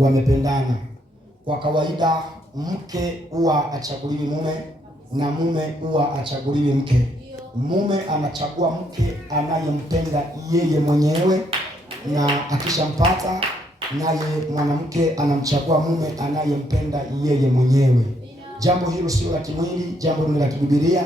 wamependana. Kwa kawaida mke huwa achaguliwi mume na mume huwa achaguliwi mke. Mume anachagua mke anayempenda yeye mwenyewe, na akishampata naye mwanamke anamchagua mume anayempenda yeye mwenyewe. Jambo hilo sio la kimwili, jambo ni la kibibilia.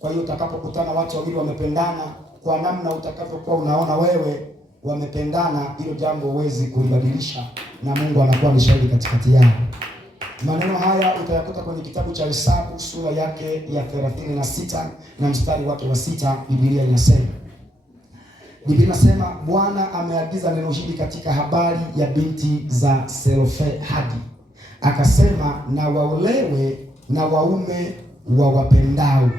Kwa hiyo utakapokutana watu wawili wamependana, kwa namna utakavyokuwa unaona wewe wamependana, hilo jambo huwezi kulibadilisha, na Mungu anakuwa ni shahidi katikati yao. Maneno haya utayakuta kwenye kitabu cha Hesabu sura yake ya 36 na mstari wake wa 6. Biblia inasema Bwana ameagiza neno hili katika habari ya binti za Selofehadi, akasema na waolewe na waume wawapendao.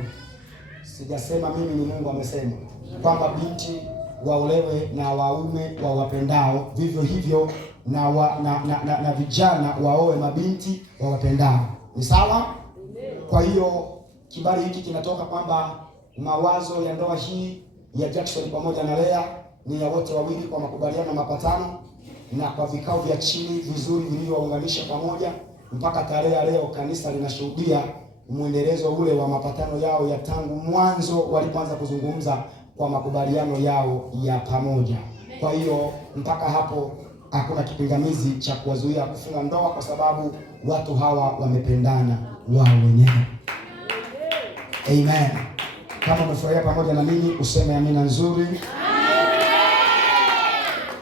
Sijasema mimi, ni Mungu amesema kwamba binti waolewe na waume wawapendao, vivyo hivyo na vijana waoe mabinti wawapendao. Ni sawa? Kwa hiyo kibali hiki kinatoka kwamba mawazo ya ndoa hii ya Jackson pamoja na Lea ni ya wote wawili kwa makubaliano na mapatano, na kwa vikao vya chini vizuri vilivyounganisha pamoja. Mpaka tarehe ya leo kanisa linashuhudia mwendelezo ule wa mapatano yao ya tangu mwanzo walipoanza kuzungumza kwa makubaliano yao ya pamoja. Kwa hiyo mpaka hapo hakuna kipingamizi cha kuwazuia kufunga ndoa, kwa sababu watu hawa wamependana wao wenyewe. Amen. Kama umefurahia pamoja na mimi, useme amina nzuri.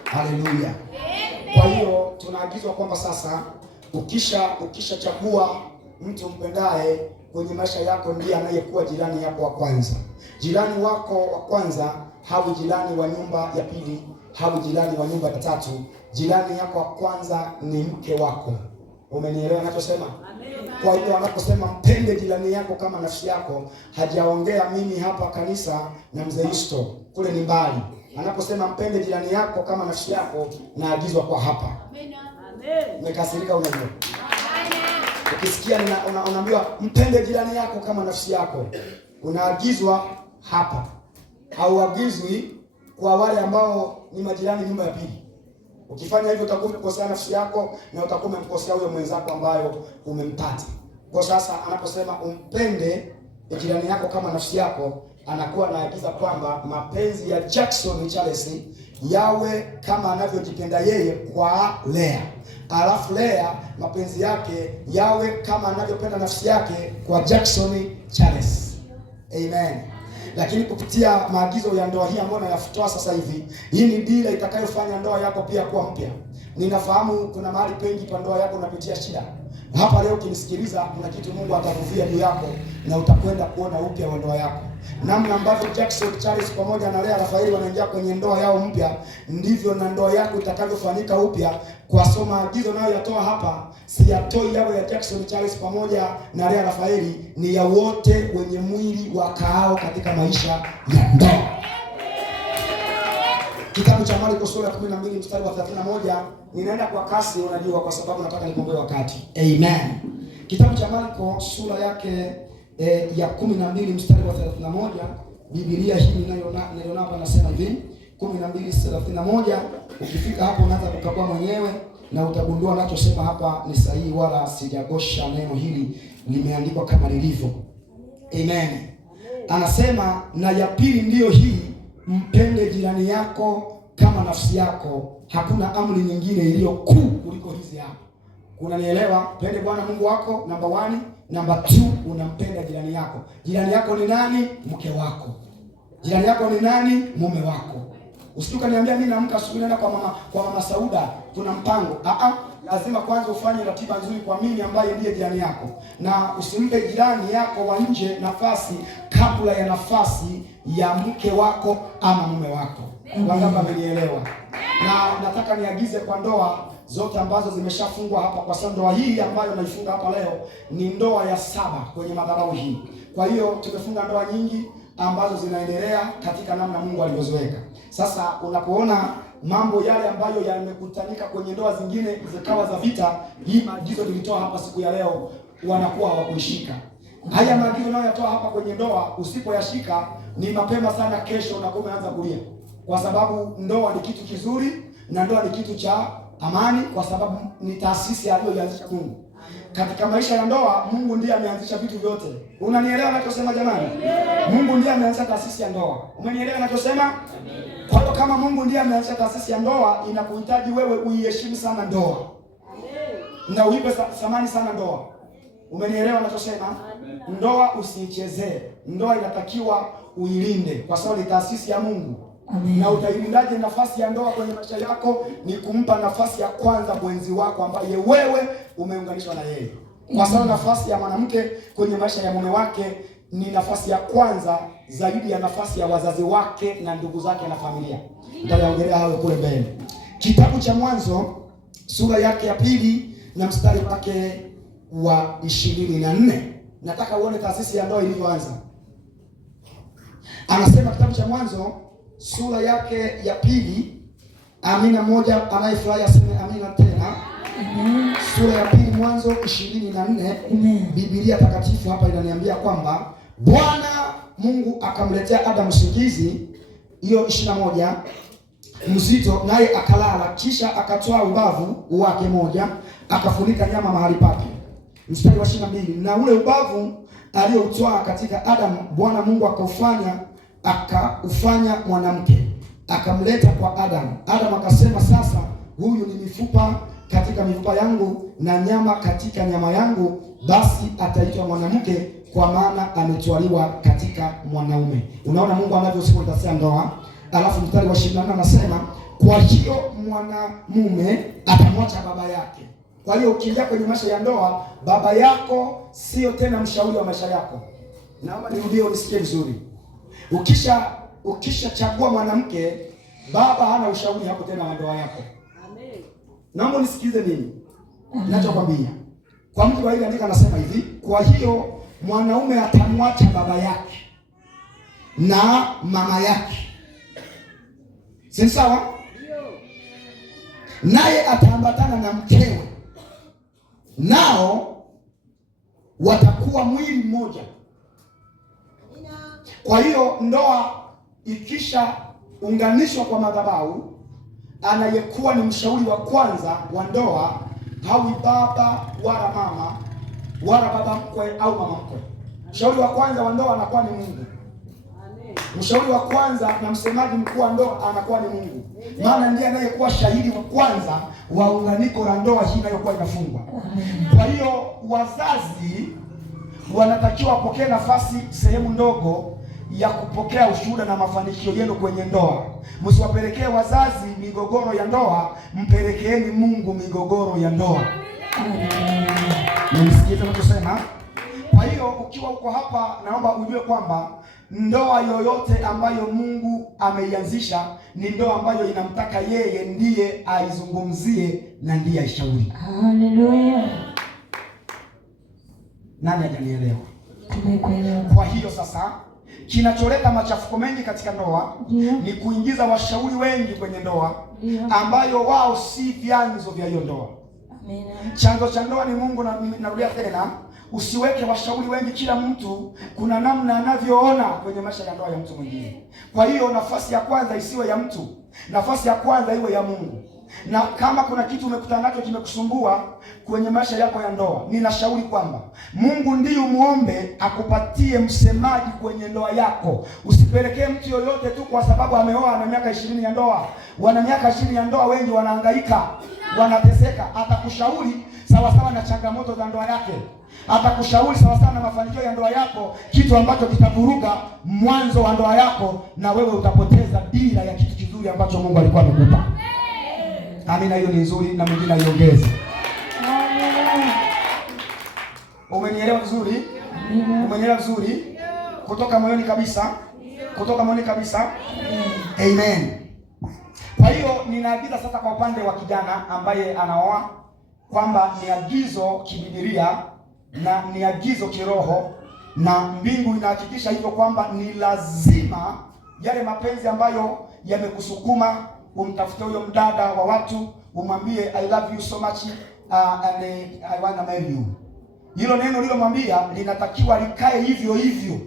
Haleluya. Kwa hiyo tunaagizwa kwamba sasa ukishachagua mtu mpendaye kwenye maisha yako, ndiye anayekuwa jirani yako wa kwanza. Jirani wako wa kwanza hawi jirani wa nyumba ya pili, hawi jirani wa nyumba ya tatu. Jirani yako wa kwanza ni mke wako. Umenielewa ninachosema? Kwa hiyo anaposema mpende jirani yako kama nafsi yako, hajaongea mimi hapa kanisa na mzee Yusto, kule ni mbali. Anaposema mpende jirani yako kama nafsi yako, naagizwa kwa hapa. Amen. Umekasirika unajua? Ukisikia unaambiwa mpende jirani yako kama nafsi yako, unaagizwa hapa. Hauagizwi kwa wale ambao ni majirani nyumba ya pili. Ukifanya hivyo utakuwa umekosea nafsi yako na utakuwa umemkosea huyo mwenzako ambayo umempata. Kwa sasa anaposema umpende jirani yako kama nafsi yako, anakuwa anaagiza kwamba mapenzi ya Jackson Charles yawe kama anavyojipenda yeye kwa Lea. Alafu Lea mapenzi yake yawe kama anavyopenda nafsi yake kwa Jackson Charles. Amen. Lakini kupitia maagizo ya ndoa hii ambayo nayafutoa sasa hivi, hii ni dira itakayofanya ndoa yako pia kuwa mpya. Ninafahamu kuna mahali pengi pa ndoa yako unapitia shida. Hapa leo ukinisikiliza, kuna kitu Mungu atakuvia juu yako na utakwenda kuona upya wa ndoa yako. Namna ambavyo Jackson Charles pamoja na Lea Rafaeli wanaingia kwenye ndoa yao mpya, ndivyo na ndoa yako itakavyofanyika upya. Kwa soma maagizo nayo yatoa hapa, siyatoi yawe ya Jackson Charles pamoja na Lea Rafaeli, ni ya wote wenye mwili wakaao katika maisha ya ndoa. Kitabu cha Marko sura ya 12 mstari wa 31. Ninaenda kwa kasi unajua, kwa sababu nataka nikomboe wakati. Amen. Kitabu cha Marko sura yake ya 12 mstari wa 31. Biblia hii ninayo hapa nasema hivi, 12:31. Ukifika hapo unaanza kukagua mwenyewe na utagundua ninachosema hapa ni sahihi, wala sijagosha neno hili, limeandikwa kama lilivyo. Amen. Anasema na ya pili ndiyo hii, mpende jirani yako kama nafsi yako. Hakuna amri nyingine iliyo kuu kuliko hizi hapa. Unanielewa? Pende Bwana Mungu wako, namba 1. Namba 2, unampenda jirani yako. Jirani yako ni nani? Mke wako. Jirani yako ni nani? Mume wako. Usituka niambia mimi naamka asubuhi naenda kwa mama Sauda kuna mpango. Lazima kwanza ufanye ratiba nzuri kwa mimi ambaye ndiye jirani yako, na usimpe jirani yako wa nje nafasi kabla ya nafasi ya mke wako ama mume wako. Wangapi wamenielewa? Na nataka niagize kwa ndoa zote ambazo zimeshafungwa hapa, kwa sababu ndoa hii ambayo naifunga hapa leo ni ndoa ya 7 kwenye madhabahu hii. Kwa hiyo tumefunga ndoa nyingi ambazo zinaendelea katika namna Mungu alivyoziweka. Sasa unapoona mambo yale ambayo yamekutanika kwenye ndoa zingine zikawa za vita, hii maagizo tulitoa hapa siku ya leo wanakuwa hawakuishika. Haya maagizo nayo yatoa hapa kwenye ndoa, usipoyashika ni mapema sana kesho unakuwa umeanza kulia. Kwa sababu ndoa ni kitu kizuri na ndoa ni kitu cha Amani kwa sababu ni taasisi aliyoianzisha Mungu. Katika maisha ya ndoa, Mungu ndiye ameanzisha vitu vyote. Unanielewa ninachosema jamani? Mungu ndiye ameanzisha taasisi ya ndoa. Umenielewa ninachosema? Kwa hiyo kama Mungu ndiye ameanzisha taasisi ya ndoa, inakuhitaji wewe uiheshimu sana ndoa. Na uipe thamani sana ndoa. Umenielewa ninachosema? Ndoa usiichezee. Ndoa inatakiwa uilinde kwa sababu ni taasisi ya Mungu. Amen. Na utailindaje nafasi ya ndoa kwenye maisha yako? Ni kumpa nafasi ya kwanza mwenzi wako ambaye wewe umeunganishwa na yeye. Kwa sababu nafasi ya mwanamke kwenye maisha ya mume wake ni nafasi ya kwanza zaidi ya nafasi ya wazazi wake na ndugu zake na familia. Nitayaongelea hayo kule mbele. Kitabu cha Mwanzo sura yake ya 2 na mstari wake wa 24. Nataka uone taasisi ya ndoa ilivyoanza. Anasema kitabu cha Mwanzo sura yake ya 2, amina moja, anayefurahi aseme amina tena. Sura ya 2 Mwanzo 24. Biblia takatifu hapa inaniambia kwamba Bwana Mungu akamletea Adamu usingizi, hiyo 21, mzito, naye akalala, kisha akatoa ubavu wake moja, akafunika nyama mahali pake. Mstari wa 22, na ule ubavu aliyoutoa katika Adamu Bwana Mungu akaufanya mwanamke, akamleta kwa Adamu. Adamu akasema, sasa huyu ni mifupa katika mifupa yangu na nyama katika nyama yangu, basi ataitwa mwanamke, kwa maana ametwaliwa katika mwanaume. Unaona Mungu anavyosema taasisi ndoa. Alafu mstari wa 24 anasema, kwa hiyo mwanamume atamwacha baba yake. Kwa hiyo ukiingia kwenye maisha ya ndoa, baba yako sio tena mshauri wa maisha yako. Naomba nirudie unisikie vizuri. Ukishachagua mwanamke, baba hana ushauri hapo tena wa ndoa yako. Amen. Naomba unisikize mimi ninachokwambia. Kwa mtu wa ile andika anasema hivi, kwa hiyo mwanaume atamwacha baba yake na mama yake. Si sawa? Naye ataambatana na mkewe, nao watakuwa mwili mmoja. Kwa hiyo ndoa ikisha unganishwa kwa madhabahu, anayekuwa ni mshauri wa kwanza wa ndoa hawi baba wala mama wala baba mkwe au mama mkwe. Mshauri wa kwanza wa ndoa anakuwa ni Mungu. Mshauri wa kwanza na msemaji mkuu wa ndoa anakuwa ni Mungu. Maana ndiye anayekuwa shahidi wa kwanza wa unganiko la ndoa hii inayokuwa inafungwa. Kwa hiyo wazazi wanatakiwa wapokee nafasi sehemu ndogo ya kupokea ushuhuda na mafanikio yenu kwenye ndoa. Msiwapelekee wazazi migogoro ya ndoa, mpelekeeni Mungu migogoro ya ndoa. Mnisikize ninachosema? Kwa hiyo ukiwa uko hapa, naomba ujue kwamba ndoa yoyote ambayo Mungu ameianzisha ni ndoa ambayo inamtaka yeye ndiye aizungumzie na ndiye aishauri. Haleluya. Nani hajanielewa? Tumekuelewa. Kwa hiyo sasa kinacholeta machafuko mengi katika ndoa ni kuingiza washauri wengi kwenye ndoa ambayo wao si vyanzo vya hiyo ndoa. Amen. Chanzo cha ndoa ni Mungu. Na narudia tena, usiweke washauri wengi. Kila mtu kuna namna anavyoona kwenye maisha ya ndoa ya mtu mwingine. Kwa hiyo nafasi ya kwanza isiwe ya mtu, nafasi ya kwanza iwe ya Mungu. Na kama kuna kitu umekutana nacho kimekusumbua kwenye maisha yako ya ndoa, ninashauri kwamba Mungu ndiye umuombe akupatie msemaji kwenye ndoa yako. Usipelekee mtu yoyote tu kwa sababu ameoa na miaka 20 ya ndoa. Wana miaka 20 ya ndoa wengi wanahangaika, wanateseka. Atakushauri sawa sawa na changamoto za ndoa yake. Atakushauri sawa sawa na mafanikio ya ndoa yako, kitu ambacho kitavuruga mwanzo wa ndoa yako na wewe utapoteza dira ya kitu kizuri ambacho Mungu alikuwa amekupa. Amina, hiyo ni nzuri na mwingine aiongeze. Umenielewa vizuri? Umenielewa vizuri? Kutoka moyoni kabisa. Kutoka moyoni kabisa. Amen. Kwa hiyo ninaagiza sasa kwa upande wa kijana ambaye anaoa kwamba ni agizo kibibilia na ni agizo kiroho, na mbingu inahakikisha hivyo kwamba ni lazima yale mapenzi ambayo yamekusukuma umtafute huyo mdada wa watu, umwambie I love you so much and I want to marry you. Hilo neno lilomwambia linatakiwa likae hivyo hivyo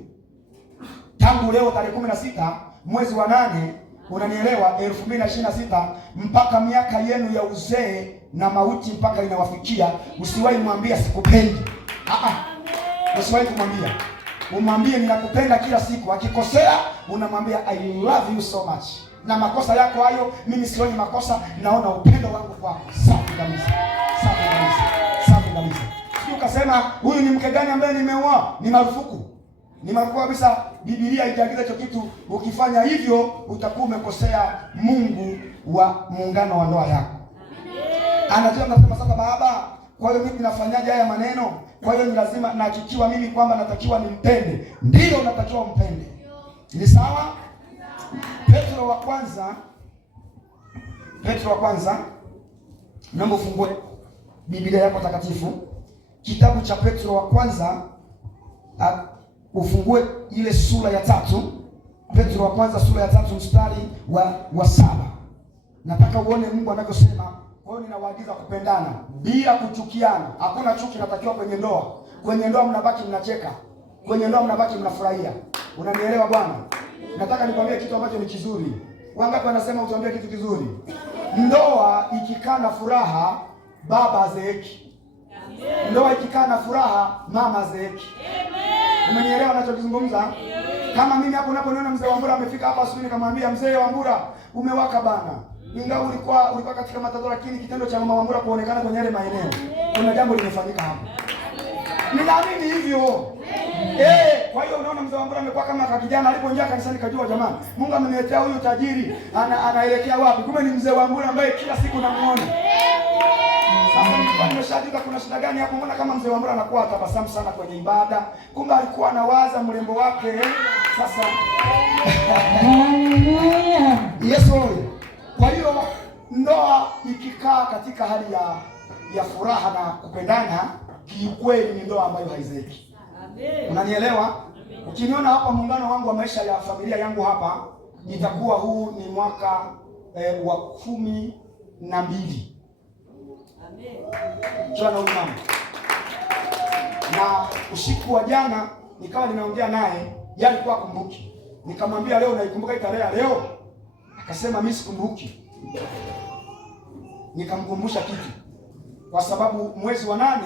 tangu leo tarehe 16 mwezi wa 8 Unanielewa? 2026 mpaka miaka yenu ya uzee na mauti mpaka inawafikia, usiwahi mwambia sikupendi. Usiwahi kumwambia. Umwambie ninakupenda kila siku. Akikosea unamwambia I love you so much. Na makosa yako hayo mimi sioni makosa, naona upendo wangu kwako. Safi kabisa. Safi kabisa. Safi kabisa. Sio ukasema huyu ni mke gani ambaye nimeoa? Ni marufuku. Ni marufuku kabisa. Biblia itaagiza hicho kitu. Ukifanya hivyo utakuwa umekosea Mungu wa muungano wa ndoa yako. Anajua nasema sasa baba, kwa hiyo mimi nafanyaje haya maneno? Kwa hiyo ni lazima nahakikiwa mimi kwamba natakiwa nimpende. Ndio unatakiwa umpende. Ni sawa? Petro wa kwanza, naomba ufungue Biblia yako takatifu. Kitabu cha Petro wa kwanza, ufungue ile sura ya 3. Petro wa kwanza sura ya 3 mstari wa 7. Nataka uone Mungu anavyosema. Kwa hiyo ninawaagiza kupendana bila kuchukiana. Hakuna chuki inatakiwa kwenye ndoa. Kwenye ndoa mnabaki mnacheka. Kwenye ndoa mnabaki mnafurahia. Unanielewa bwana? Nataka nikwambie kitu ambacho ni kizuri. Wangapi wanasema utuambie kitu kizuri? Ndoa ikikaa na furaha, baba azeeki. Ndoa ikikaa na furaha, mama azeeki. Umenielewa ninachozungumza? Kama mimi hapo unaponiona mzee Wambura amefika hapa asubuhi, nikamwambia mzee Wambura, umewaka bana. Ingawa ulikuwa katika matatizo, lakini kitendo cha mama Wambura kuonekana kwenye yale maeneo, kuna jambo limefanyika hapo. Ninaamini hivyo. Kwa hiyo unaona mzee Wambura amekuwa kama kijana alipoingia kanisani, kajua jamani, Mungu ameniletea huyu tajiri, anaelekea wapi? Kumbe ni mzee Wambura ambaye kila siku namuona. Sasa nilikuwa nimeshajua kuna shida gani hapo, mbona kama mzee Wambura anakuwa tabasamu sana kwenye ibada? Kumbe alikuwa anawaza mrembo wake. Sasa haleluya. Yesu. Kwa hiyo ndoa ikikaa katika hali ya furaha na kupendana, kiukweli ni ndoa ambayo haizeki. Unanielewa? Ukiniona hapa muungano wangu wa maisha ya familia yangu hapa, itakuwa huu ni mwaka wa 12. Jana huyu mama. Na usiku wa jana nikawa ninaongea naye, yeye alikuwa kumbuki. Nikamwambia leo unaikumbuka tarehe leo? Akasema mimi sikumbuki. Nikamkumbusha kitu. Kwa sababu mwezi wa 8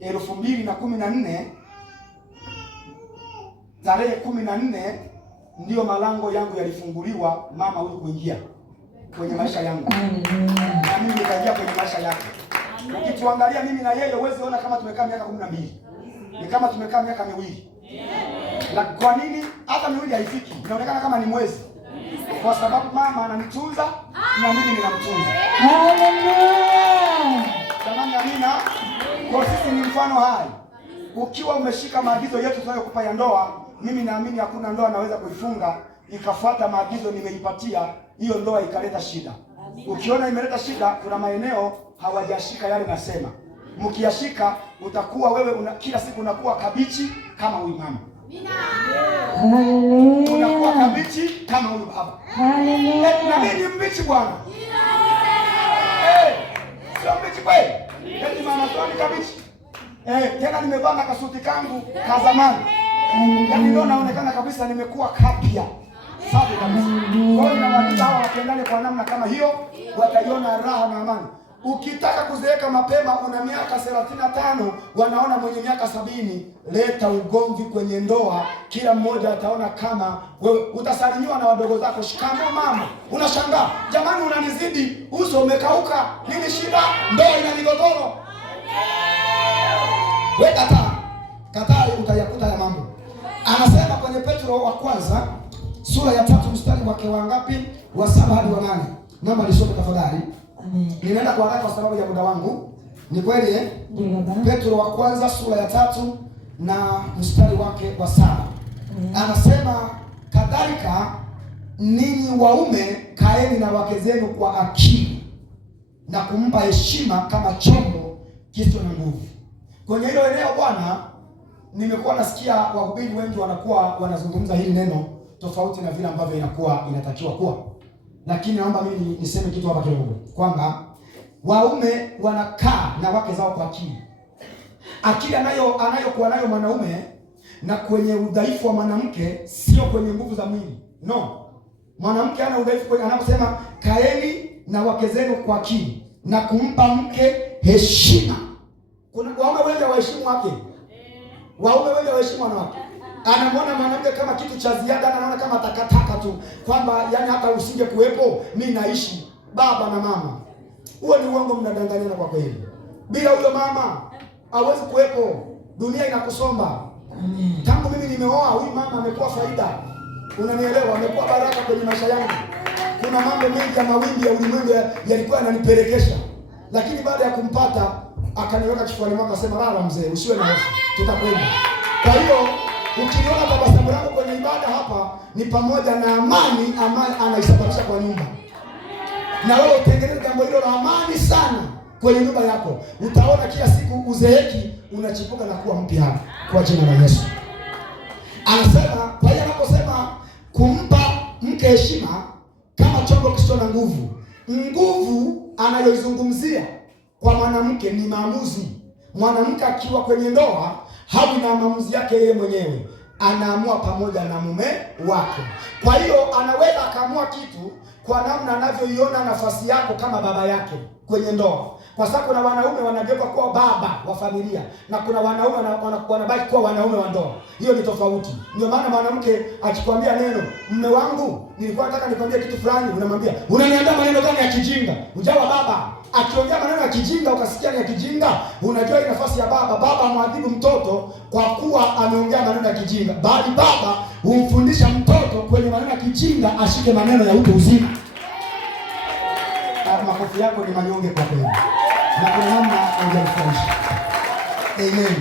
2014 tarehe 14 ndio malango yangu yalifunguliwa mama huyu kuingia kwenye maisha yangu. Na mimi nikaingia kwenye maisha yake. Ukituangalia mimi na yeye uweze ona kama tumekaa miaka 12. Ni kama tumekaa miaka 2. La kwa nini hata 2 haifiki? Inaonekana kama ni mwezi. Kwa sababu mama ananitunza na mimi ninamtunza. Haleluya. Jamani amina. Kwa sisi ni mfano hai. Ukiwa umeshika maagizo yetu tunayokupa ya ndoa, mimi naamini hakuna ndoa naweza kuifunga ikafuata maagizo nimeipatia, hiyo ndoa ikaleta shida. Ukiona imeleta shida, kuna maeneo hawajashika yale nasema. Mkiyashika utakuwa wewe kila siku unakuwa kabichi kama huyu mama. Haleluya. Unakuwa kabichi kama huyu baba. Haleluya. Na mimi ni mbichi bwana. Sio mbichi kweli? Eti mama tu ni kabichi. Tena nimevaa kasuti kangu ka zamani. Yaani ndio naonekana kabisa nimekuwa kapia. Safi kabisa. Kwa hiyo ninawaagiza hawa wapendane kwa namna kama hiyo, wataiona raha na amani. Ukitaka kuzeeka mapema, una miaka 35, wanaona mwenye miaka 70, leta ugomvi kwenye ndoa, kila mmoja ataona kama wewe utasalimiwa na wadogo zako, shikamoo mama. Unashangaa, jamani unanizidi, uso umekauka, nini shida? Ndoa ina migogoro. Wewe kataa utayakuta ya mambo. Anasema kwenye Petro wa kwanza sura ya 3 mstari wake wa ngapi? Wa 7 hadi wa 8. Naomba nisome tafadhali. Ninaenda kwa haraka kwa sababu ya muda wangu. Ni kweli Petro wa kwanza sura ya 3 na mstari wake wa 7. Anasema kadhalika ninyi waume kaeni na wake zenu kwa akili na kumpa heshima kama chombo kisicho na nguvu. Kwenye hilo eneo bwana, nimekuwa nasikia wahubiri wengi wanakuwa wanazungumza hili neno tofauti na vile ambavyo inatakiwa kuwa. Lakini naomba mimi niseme kitu hapa kidogo kwamba waume wanakaa na wake zao kwa akili. Akili anayokuwa nayo mwanaume na kwenye udhaifu wa mwanamke sio kwenye nguvu za mwili. No. Mwanamke ana udhaifu kwenye anaposema kaeni na wake zenu kwa akili na kumpa mke heshima. Kuna waume wengi waheshimu wake. Waume wengi waheshimu wanawake. Anamwona mwanamke kama kitu cha ziada, anaona kama takataka tu, kwamba yani hata usinge kuwepo mimi naishi baba na mama. Huo ni uongo, mnadanganyana kwa kweli. Bila huyo mama hawezi kuwepo, dunia inakusomba. Tangu mimi nimeoa, huyu mama amekuwa faida. Unanielewa? Amekuwa baraka kwenye maisha yangu. Kuna mambo mengi ya mawimbi ya ulimwengu yalikuwa yananipelekesha, lakini baada ya kumpata akaniweka kifuani mwake, akasema lala mzee, usiwe na hofu, tutakwenda. Kwa hiyo ukiniona tabasamu langu kwenye ibada hapa ni pamoja na amani ambayo anaisababisha kwa nyumba. Na wewe utengeneze jambo hilo la amani sana kwenye nyumba yako. Utaona kila siku uzeeki unachipuka na kuwa mpya kwa jina la Yesu. Anasema, kwa hiyo anaposema kumpa mke heshima kama chombo kisicho na nguvu. Nguvu anayoizungumzia kwa mwanamke ni maamuzi. Mwanamke akiwa kwenye ndoa hawi na maamuzi yake yeye mwenyewe, anaamua pamoja na mume wake. Kwa hiyo anaweza akaamua kitu kwa namna anavyoiona nafasi yako kama baba yake kwenye ndoa, kwa sababu kuna wanaume wanageuka kuwa baba wa familia na kuna wanaume wanabaki kuwa wanaume wa ndoa. Hiyo ni tofauti. Ndio maana mwanamke akikwambia neno, mume wangu nilikuwa nataka nikwambie kitu fulani, unamwambia unaniambia maneno gani ya kijinga? Ujawa baba. Akiongea maneno ya kijinga ukasikia ni ya kijinga, unajua ile nafasi ya baba. Baba amwadhibu mtoto kwa kuwa ameongea maneno ya kijinga, bali baba humfundisha mtoto kwenye maneno ya kijinga ashike maneno ya utu uzima. Makofi yako ni manyonge kwa kweli. Na kuna namna hujamfundisha. Amen.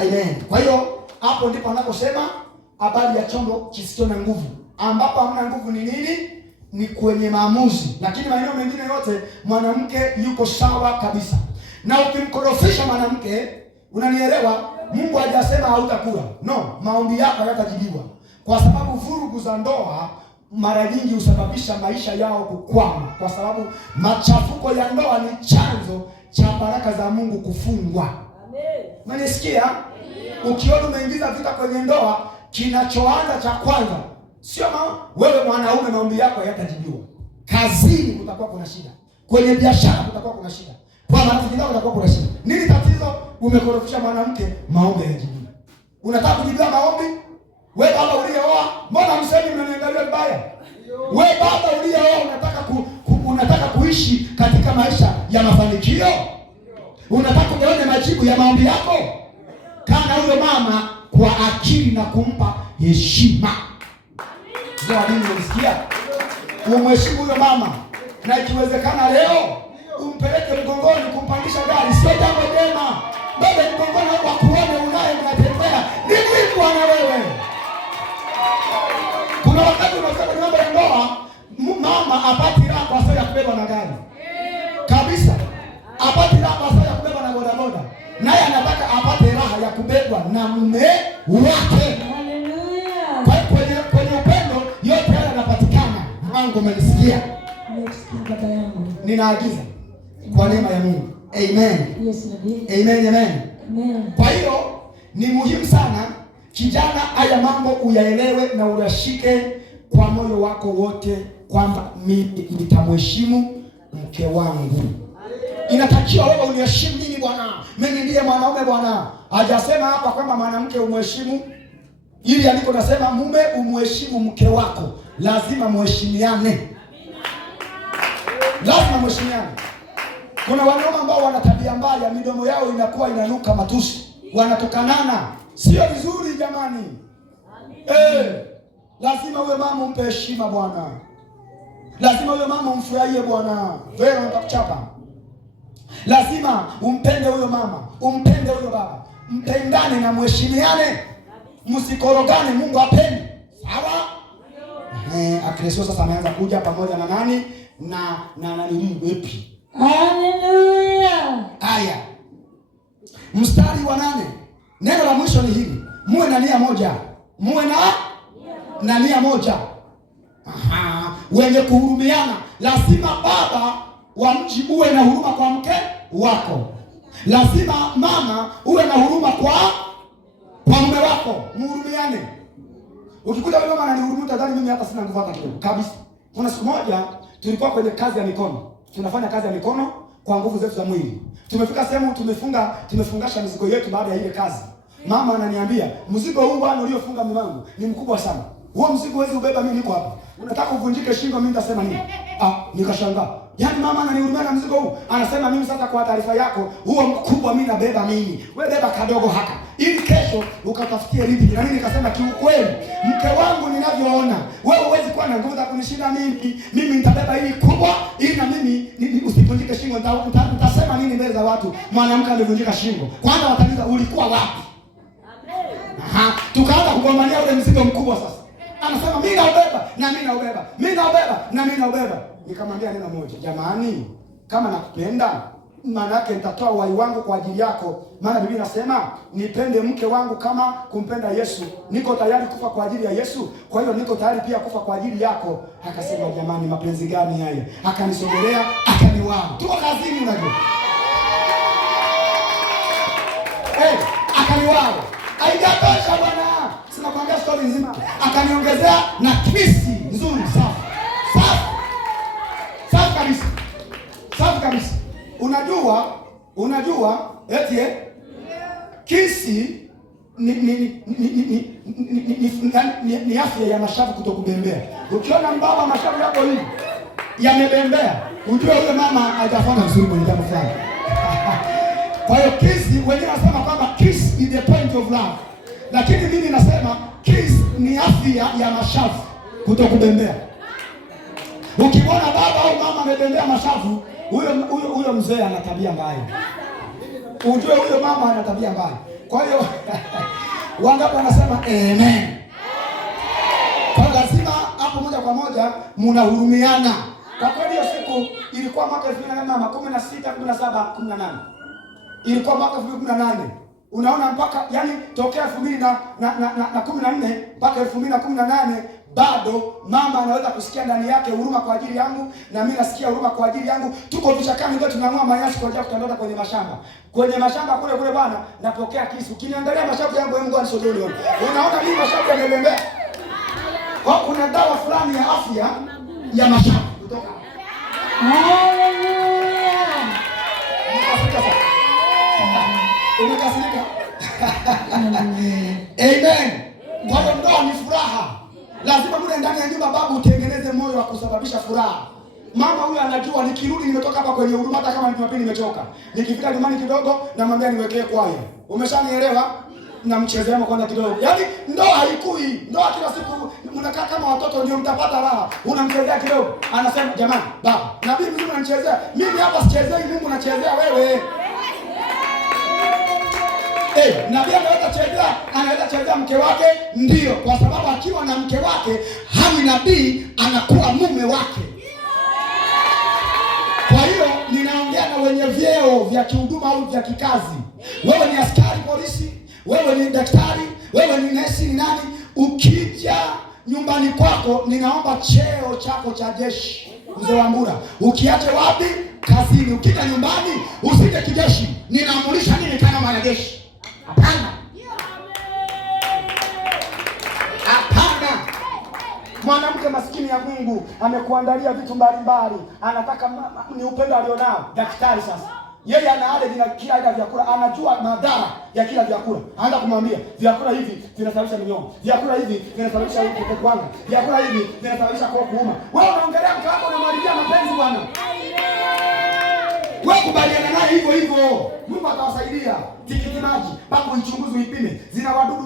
Amen. Kwa hiyo hapo ndipo anaposema habari ya chombo kisicho na nguvu. Ambapo hamna nguvu ni nini? Ni kwenye maamuzi. Lakini maeneo mengine yote mwanamke yuko sawa kabisa. Na ukimkorofisha mwanamke, unanielewa, Mungu hajasema hautakula. No, maombi yako hayatajibiwa. Kwa sababu vurugu za ndoa mara nyingi husababisha maisha yao kukwama, kwa sababu machafuko ya ndoa ni chanzo cha baraka za Mungu kufungwa. Amen. Unanisikia? Ukiona umeingiza vita kwenye ndoa, kinachoanza cha kwanza sio wewe mwanaume, maombi yako hayatajibiwa. Kazini kutakuwa kuna shida, kwenye biashara kutakuwa kuna shida, kwa marafiki zako kutakuwa kuna shida. Nini tatizo? Umekorofisha mwanamke, maombi hayajibiwi. Unataka kujibiwa maombi? Wewe baba uliyeoa, mbona msemi mnaniangalia vibaya? Wewe baba uliyeoa unataka kuishi katika maisha ya mafanikio? Unataka uone majibu ya maombi yako? Kana huyo mama kwa akili na kumpa heshima. Ndio dini unasikia? Umheshimu huyo mama, na ikiwezekana leo umpeleke mgongoni kumpandisha gari, sio jambo jema. Baba mgongoni hapo kuone unaye unatembea. Ni nini bwana wewe? Kuna wakati unasema mambo ya ndoa, mama apati raha kwa sababu ya kubeba na gari. Kabisa. Apati raha kwa sababu ya kubeba na bodaboda. Naye anataka apate raha ya kubebwa na mume wake. Haleluya. Kwenye upendo yote haya yanapatikana. Mungu umenisikia? Nimesikia baba yangu. Ninaagiza kwa neema ya Mungu. Amen. Yes, amen, amen. Amen. Kwa hiyo ni muhimu sana kijana, haya mambo uyaelewe na uyashike kwa moyo wako wote, kwamba mimi nitamheshimu mke wangu. Inatakiwa wewe uniheshimu mimi bwana. Mimi ndiye mwanaume bwana. Hajasema hapa kwamba mwanamke umheshimu. Ili andiko nasema mume umheshimu mke wako. Lazima muheshimiane. Lazima muheshimiane. Kuna wanaume ambao wana tabia mbaya, midomo yao inakuwa inanuka matusi. Wanatukanana. Sio vizuri jamani. Lazima uwe mama umpe heshima bwana. Lazima uwe mama umfurahie bwana. Wewe unatakuchapa. Lazima umpende huyo mama, umpende huyo baba. Mpendane na mheshimiane. Msikorogane, Mungu hapendi. Sawa? Akristo sasa ameanza kuja pamoja na nani? Na nini wepi? Haleluya. Haya. Mstari wa 8. Neno la mwisho ni hili. Muwe na nia moja. Muwe na nia moja. Wenye kuhurumiana. Lazima baba wa mji uwe na huruma kwa mke wako. Lazima mama uwe na huruma kwa mume wako. Muhurumiane. Ukikuta yule mama ananihurumia utadhani mimi hata sina nguvu hata kidogo. Kabisa. Kuna siku moja tulikuwa kwenye kazi ya mikono. Tunafanya kazi ya mikono kwa nguvu zetu za mwili. Tumefika sehemu tumefungasha mizigo yetu baada ya ile kazi. Mama ananiambia, "Mzigo huu bwana uliofunga mume wangu ni mkubwa sana. Huo mzigo huwezi ubeba, mimi niko hapa. Unataka uvunjike shingo, mimi nitasema nini?" Nikashangaa. Yaani mama ananihurumia na mzigo huu. Anasema mimi sasa, kwa taarifa yako, huo mkubwa mimi nabeba mimi. Wewe beba kadogo haka. Ili kesho ukatafutie riziki. Na mimi nikasema kiukweli, mke wangu ninavyoona, wewe huwezi kuwa na nguvu za kunishinda mimi. Mimi nitabeba hili kubwa ili na mimi usivunjike shingo. Nitasema nini mbele za watu? Mwanamke amevunjika shingo. Kwanza wataniuliza ulikuwa wapi? Tukaanza kugombania ule mzigo mkubwa sasa. Anasema mimi naubeba na mimi naubeba. Mimi naubeba na mimi naubeba. Nikamwambia neno moja, jamani, kama nakupenda, maana yake nitatoa uhai wangu kwa ajili yako. Maana Biblia inasema nipende mke wangu kama kumpenda Yesu. Niko tayari kufa kwa ajili ya Yesu. Kwa hiyo niko tayari pia kufa kwa ajili yako. Akasema jamani, mapenzi gani haya? Akanisogelea, akaniwaa. Tuko kazini unajua. Akaniwaa. Haijatosha bwana. Sina kuambia story nzima. Akaniongezea na kisi nzuri safi. Safi kabisa. Safi kabisa. Unajua eti kisi ni afya ya mashavu kutokubembea. Ukiona mbaba mashavu yako hivi yamebembea, ujue huyo mama hajafanya vizuri kwenye jambo fulani. Kwa hiyo kisi, wengine wanasema kwamba kiss is the point of love. Lakini mimi nasema kiss ni afya ya mashavu kutokubembea. Ukiona baba au mama amebembea mashavu, huyo mzee ana tabia mbaya. Ujue huyo mama ana tabia mbaya. Kwa hiyo wangapi wanasema amen? Kwa lazima hapo moja kwa moja mnahurumiana. Kwa kweli hiyo siku ilikuwa mwaka 2016, 17, 18. Ilikuwa mwaka 2018. Unaona mpaka yani tokea 2014 mpaka 2018 bado mama anaweza kusikia ndani yake huruma kwa ajili yangu na mimi nasikia huruma kwa ajili yangu. Tuko vichakani ndio tunang'oa manyasi kwa ajili ya kutandota kwenye mashamba. Kwenye mashamba kule bwana napokea kisu. Ukiniangalia mashavu yangu Mungu anisogele. Unaona mimi mashavu yamebembea. Kwa kuna dawa fulani ya afya ya mashavu kutoka. Haleluya. Umekasirika? Amen. Kwa hiyo ndoa ni furaha. Lazima mule ndani ya nyumba babu utengeneze moyo wa kusababisha furaha. Mama huyu anajua nikirudi nimetoka hapa kwenye huduma hata kama ni Jumapili nimechoka. Nikifika nyumbani kidogo namwambia niwekee kwaya. Umeshanielewa? Namchezea kwanza kidogo. Yaani ndoa haikui. Ndoa kila siku mnakaa kama watoto ndio mtapata raha. Unamchezea kidogo. Anasema jamani, baba, na bibi mzima anachezea. Mimi hapa sichezei, Mungu anachezea wewe. Nabii anaweza chezea mke wake, ndio, kwa sababu akiwa na mke wake hawi nabii, anakuwa mume wake. Kwa hiyo ninaongea na wenye vyeo vya kihuduma au vya kikazi. Wewe ni askari polisi, wewe ni daktari, wewe ni nesi, ni nani? Ukija nyumbani kwako, ninaomba cheo chako cha jeshi. Mzee wa Mbura, ukiache wapi? Kazini. Ukija nyumbani usije kijeshi. Ninaamulisha nini kama mwanajeshi? Hapana. Hapana. Mwanamke maskini ya Mungu amekuandalia vitu mbalimbali. Anataka ni upendo alionao. Daktari sasa. Yeye ana allergy na kila aina ya vyakula, anajua madhara ya kila vyakula. Anaanza kumwambia vyakula hivi vinasababisha minyoo. Vyakula hivi vinasababisha kukwanga. Vyakula hivi vinasababisha kwa kuuma. Wewe unaongelea mke wako unamharibia mapenzi bwana. Wewe kubaliana naye hivyo hivyo. Mungu atawasaidia. Tikiti maji, papo ichunguzi uipime. Zina wadudu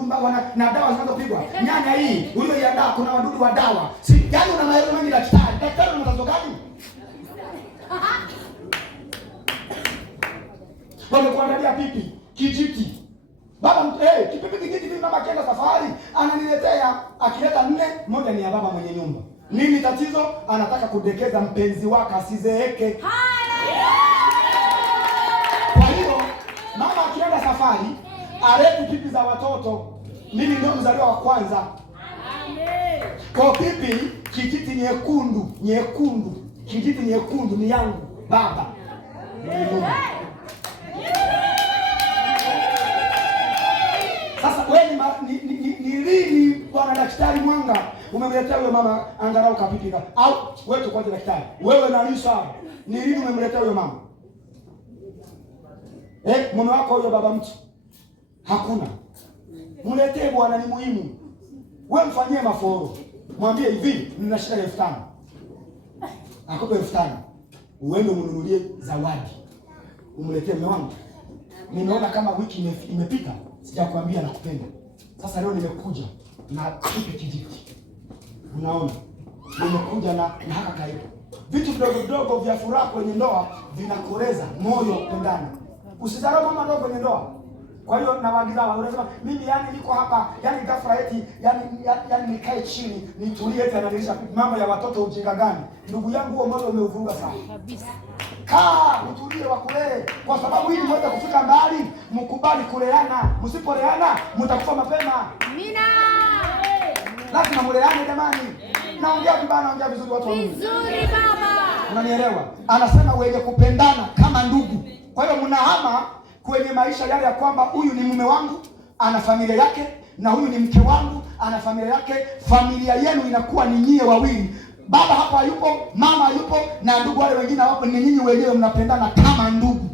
na dawa zinazopigwa. Nyanya hii uliyoiandaa kuna wadudu wa dawa. Si gani una maelezo mengi daktari? Daktari una matatizo gani? Wamekuandalia pipi, kijiti. Baba kipipi kijiti mimi mama akienda safari, ananiletea, akileta 4, moja ni ya baba mwenye nyumba. Nini tatizo? Anataka kudekeza mpenzi wake asizeeke. Kwa hiyo mama akienda safari, alete pipi za watoto. Mimi ndio mzaliwa wa kwanza. Amen. Kwa pipi kijiti nyekundu. Kijiti nyekundu ni yangu baba. Sasa wewe ni lini bwana daktari Mwanga, umemletea huyo mama angalau kapipika. Au wewe tu kwanza daktari. Wewe na Lisa, ni lini umemletea huyo mama? Mume wako huyo baba mtu. Hakuna. Mletee bwana, ni muhimu. Wewe mfanyie maforo. Mwambie hivi, nina shida 5,000. Akupe 5,000. Uende umnunulie zawadi. Umletee mume wangu. Nimeona kama wiki imepita, sijakwambia nakupenda. Sasa leo nimekuja na kipi kijiti. Unaona? Nimekuja na haka kaipo. Vitu vidogo vidogo vya furaha kwenye ndoa vinakoleza moyo kupendana. Usidharau mama ndogo kwenye ndoa. Kwa hiyo nawaagiza wao, unasema mimi yani niko hapa, yani ghafla eti yani nikae chini, nitulie eti analisha mambo ya watoto ujinga gani? Ndugu yangu, huo moyo umeuvuruga sana. Kabisa. Kaa, utulie wakulee. Kwa sababu ili mweze kufika mbali, mkubali kuleana. Msipoleana, mtakufa mapema. Amina. Lazima mleane jamani. Naongea vibaya, naongea vizuri watu wangu. Vizuri baba. Unanielewa? Anasema wenye kupendana kama ndugu. Kwa hiyo mnahama kwenye maisha yale ya kwamba huyu ni mume wangu, ana familia yake, na huyu ni mke wangu, ana familia yake. Familia yenu inakuwa ni nyie wawili. Baba hapa hayupo, mama hayupo, na ndugu wale wengine hawapo, ni nyinyi wenyewe mnapendana kama ndugu.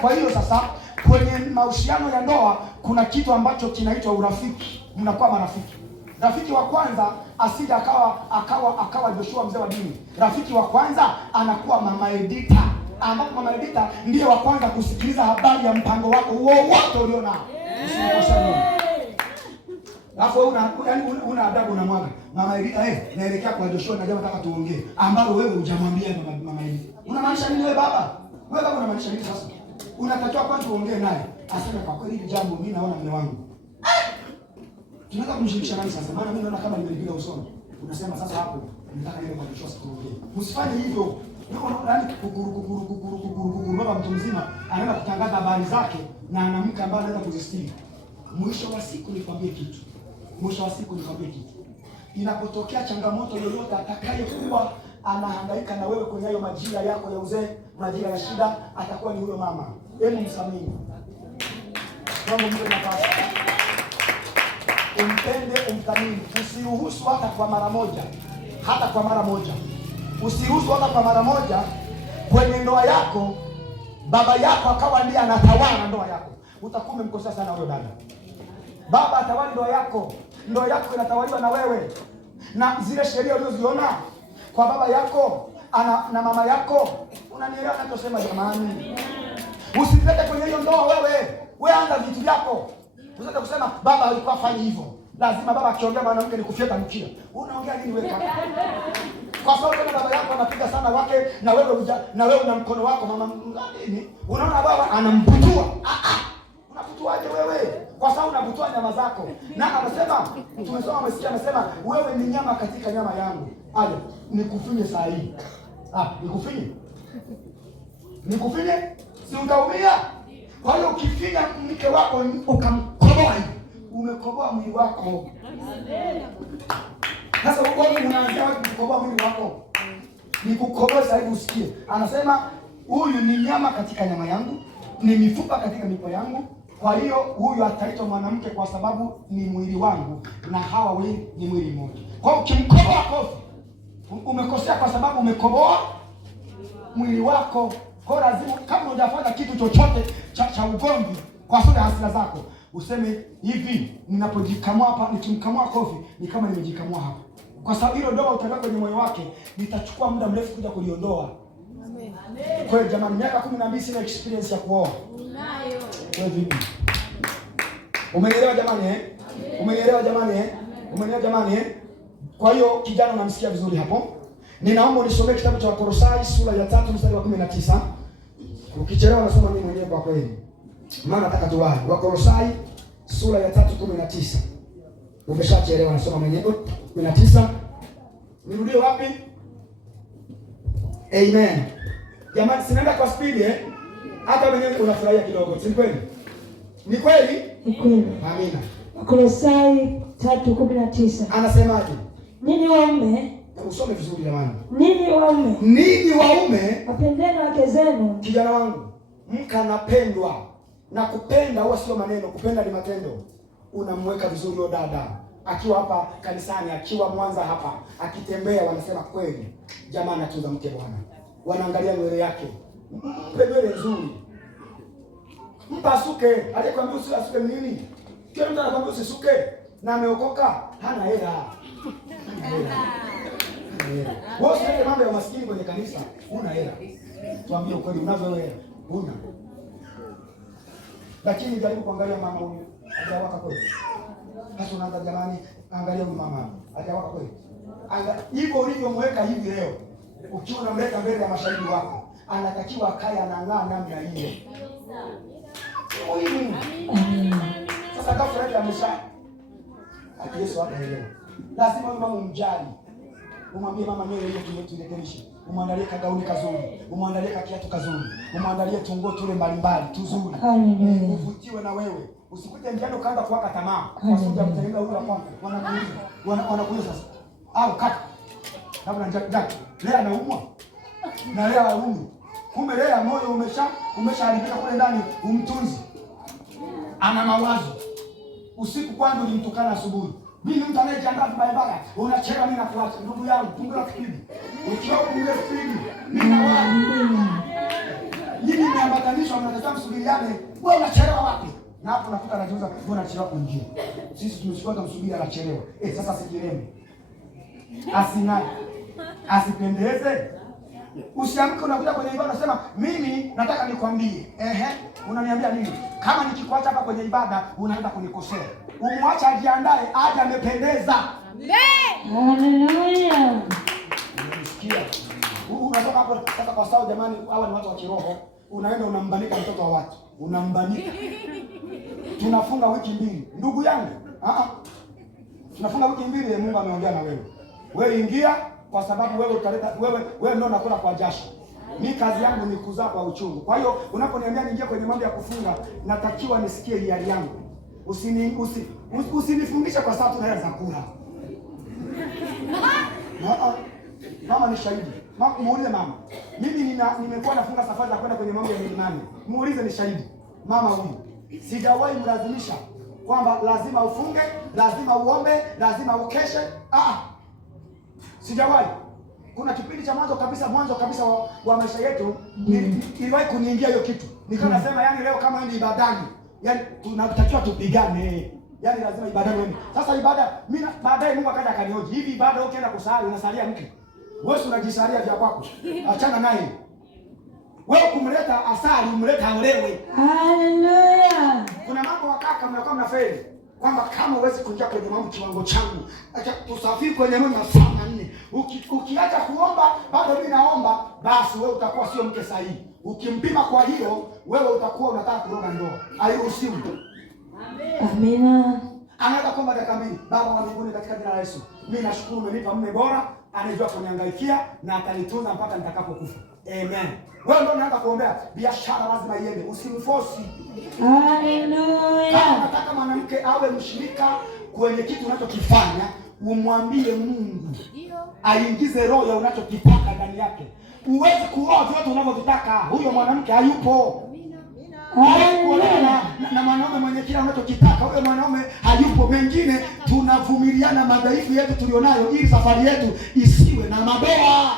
Kwa hiyo sasa kwenye mahusiano ya ndoa kuna kitu ambacho kinaitwa urafiki. Mnakuwa marafiki. Rafiki wa kwanza asije akawa Joshua mzee wa dini. Rafiki wa kwanza anakuwa Mama Edita, ambapo Mama Edita ndiye wa kwanza kusikiliza habari ya mpango wako wote ulionao. Alafu una adabu unamwaga. Mama Edita, naelekea kwa Joshua na nataka tuongee. Ambalo wewe hujamwambia Mama Edita. Unamaanisha nini wewe baba? Wewe baba unamaanisha nini sasa? Unatakiwa kwanza uongee naye. Aseme kwa kweli hili jambo mimi naona mume wangu. Tunataka kumshirikisha nani sasa? Maana mimi naona kama nimelipiga usoni. Unasema sasa hapo nataka niende kwa Joshua tuongee. Msifanye hivyo. Yaani kukuru baba mtu mzima anaenda kutangaza habari zake na anamke ambaye anaweza kuzistiri. Mwisho wa siku nikwambie kitu. Inapotokea changamoto yoyote, atakayekuwa anahangaika na wewe kwenye hayo majira yako ya uzee, majira ya shida, atakuwa ni huyo mama. Hebu msamini. Mungu mpe nafasi. Umpende, umthamini. Usiruhusu hata kwa mara moja. Usiruhusu hata kwa mara moja kwenye ndoa yako baba yako akawa ndiye anatawala ndoa yako. Utakuwa umemkosea sana huyo dada. Baba atawali ndoa yako. Ndoa yako inatawaliwa na wewe. Na zile sheria ulizoziona kwa baba yako na mama yako, unanielewa ninachosema jamani? Usipende kwenye hiyo ndoa wewe. Wewe anza vitu vyako. Usitaka kusema baba alikuwa afanye hivyo. Lazima baba akiongea mwanamke ni kufyeka mkia. Unaongea nini wewe kaka? Kwa sababu kama baba yako anapiga sana wake na wewe una mkono wako mama nini? Unaona baba anambutua. Unabutuaje wewe? Kwa sababu unabutua nyama zako. Na anasema tumesoma msikia anasema wewe ni nyama katika nyama yangu. Aje, nikufinye saa hii. Nikufinye? Si utaumia? Kwa hiyo ukifinya mke wako ukamkoboa, umekoboa mwili wako. Sasa wewe unaanza kukoboa mwili wako. Nikukoboa sasa hivi usikie. Anasema huyu ni nyama katika nyama yangu, ni mifupa katika mifupa yangu. Kwa hiyo huyu ataitwa mwanamke kwa sababu ni mwili wangu na hawa wawili ni mwili mmoja. Kwa hiyo ukimkoboa kofi, umekosea kwa sababu umekoboa mwili wako. Kwa lazima kama hujafanya kitu chochote cha ugomvi kwa sababu ya hasira zako, useme hivi, ninapojikamua hapa, nikimkamua kofi ni kama nimejikamua hapa. Kwa sababu hilo doa utaenda kwenye moyo wake, litachukua muda mrefu kuja kuliondoa. Amen. Kwa hiyo jamani, miaka 12 sina experience ya kuoa. Unayo. Kwa vipi? Umeelewa jamani Umeelewa jamani Kwa hiyo kijana unamsikia vizuri hapo. Ninaomba unisomee kitabu cha Wakolosai sura ya 3 mstari wa 19. Ukichelewa nasoma mimi mwenyewe kwa kweli. Maana nataka tuwahi. Wakolosai sura ya 3:19. Umeshachelewa nasoma mwenyewe 19. Nirudie wapi? Amen. Jamani sinaenda kwa speed hata wenyewe unafurahia kidogo. Si kweli? Ni kweli? Ni kweli. Amina. Wakolosai 3:19. Anasemaje? Ninyi waume, usome vizuri jamani. Ninyi waume wapendeni wake zenu. Kijana wangu, mke anapendwa. Na kupenda huwa sio maneno, kupenda ni matendo. Unamweka vizuri huyo dada. akiwa hapa kanisani, akiwa Mwanza hapa, akitembea, wanasema kweli jamaa anatunza mke bwana. Wanaangalia nywele yake, mpe nywele nzuri, mpasuke. Aliyekwambia usisuke nini? Kila mtu anakuambia usisuke, na ameokoka, hana hela. Wewe usilete mambo ya maskini kwenye kanisa, huna hela. Tuambie ukweli, unazo hela? Huna. Lakini jaribu kuangalia mama huyu, hajawaka kweli. Sasa unaanza jamani, angalia huyu mama, hajawaka kweli. Hivyo ulivyomweka hivi leo, ukiwa unamleta mbele ya mashahidi wako, anatakiwa akae anang'aa namna hiyo. Sasa ghafla ile amesha Yesu hataelewa. Lazima wewe mama umjali. Umwambie mama nywele hiyo tuirekebishe. Umwandalie kagauni kazuri, umwandalie kiatu kazuri, umwandalie tungo tule mbalimbali tuzuri. Uvutiwe na wewe. Usikuje njiani ukaanza kuwaka tamaa. Wasuja mtengeneza huyo hapo. Wanakuuliza sasa. Au kaka. Labda njaa. Lea anaumwa. Na lea haumwi. Kumbe lea moyo umeshaharibika kule ndani, umtunzi. Ana mawazo. Usiku kwanza ulimtukana asubuhi. Mimi mtu anayejiandaa vibaya, unacheka mimi nakuacha. Ndugu yangu, punguza spidi. Ukiwa punguza spidi, mimi na wewe. Mimi nimeambatanishwa na nataka msubiriane. Wewe unachelewa wapi? Na hapo nakuta anajiuza, mbona unachelewa kuingia? Sisi tumeshikwa kumsubiri anachelewa. Sasa sikireme. Asinai. Asipendeze. Usiamke unakuja kwenye ibada unasema mimi nataka nikwambie. Unaniambia nini? Kama nikikuacha hapa kwenye ibada unaenda kunikosea. Umwacha ajiandae aje amependeza. Haleluya. Unasikia? Unatoka hapo sasa kwa sababu jamani hawa ni watu wa kiroho. Unaenda unambanika mtoto wa watu. Unambanika. Tunafunga wiki 2. Ndugu yangu, tunafunga wiki 2 Mungu ameongea na wewe. Wewe ingia kwa sababu wewe utaleta wewe ndio unakula kwa jasho. Mimi kazi yangu ni kuzaa kwa uchungu. Kwa hiyo unaponiambia niingie kwenye mambo ya kufunga, natakiwa nisikie hiari yangu. Usinifundishe kwa sababu tuna hela za kula. Mama ni shahidi. Mama muulize mama. Mimi nimekuwa nafunga safari za kwenda kwenye mambo ya milimani. Muulize ni shahidi. Mama huyu. Sijawahi mlazimisha kwamba lazima ufunge, lazima uombe, lazima ukeshe. Sijawahi. Kuna kipindi cha mwanzo kabisa wa maisha yetu iliwahi kuniingia hiyo kitu. Nikawa nasema yani leo kama ni ibadani, yani tunatakiwa tupigane. Yani lazima ibadani wewe. Sasa ibada mimi baadaye Mungu akaja akanioji. Hivi ibada ukienda kusali unasalia mke. Wewe unajisalia vya kwako. Achana naye. Wewe kumleta asali umleta aolewe. Haleluya. Kuna mambo wakaka mnakuwa mnafeli. Kwamba kama uwezi kuingia kwenye mambo kiwango changu, acha tusafiri kwenye mambo ya saa 4. Ukiacha kuomba, bado mimi naomba, basi wewe utakuwa sio mke sahihi. Ukimpima kwa hiyo, wewe utakuwa unataka kuroga ndoa. Hairuhusiwi. Amina. Anaweza kuomba dakika 2. Baba wa mbinguni katika jina la Yesu. Mimi nashukuru umenipa mume bora, anajua kunihangaikia na atanitunza mpaka nitakapokufa. Amen. Wewe ndio unaanza kuombea, biashara lazima iende, usimforce. Haleluya. Kama unataka mwanamke awe mshirika kwenye kitu unachokifanya, umwambie Mungu aingize roho ya unachokitaka ndani yake. Uweze kuoa vyote unavyotaka, huyo mwanamke hayupo. Na mwanaume mwenye kila unachokitaka, huyo mwanaume hayupo. Mengine tunavumiliana madhaifu yetu tulionayo ili safari yetu isiwe na madoa.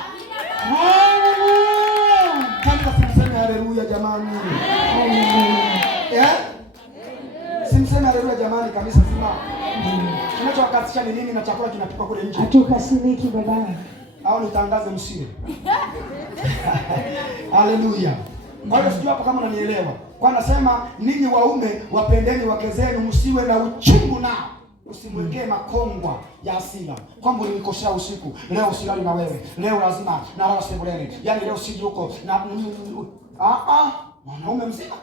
Simseme haleluya jamani. Simseme haleluya jamani kabisa sima. Tunachowakatisha ni nini na chakula kinapikwa kule nje? Hatukasiriki baba. Au nitangaze msile. Haleluya. Kwa hiyo sijui hapo kama unanielewa. Kwa nasema ninyi waume wapendeni wake zenu, msiwe na uchungu nao. Usimwekee makongwa ya hasira. Kwamba ulinikosea usiku, leo usilali na wewe. Leo lazima na lala sebuleni. Yaani leo siji huko na mwanaume mzima.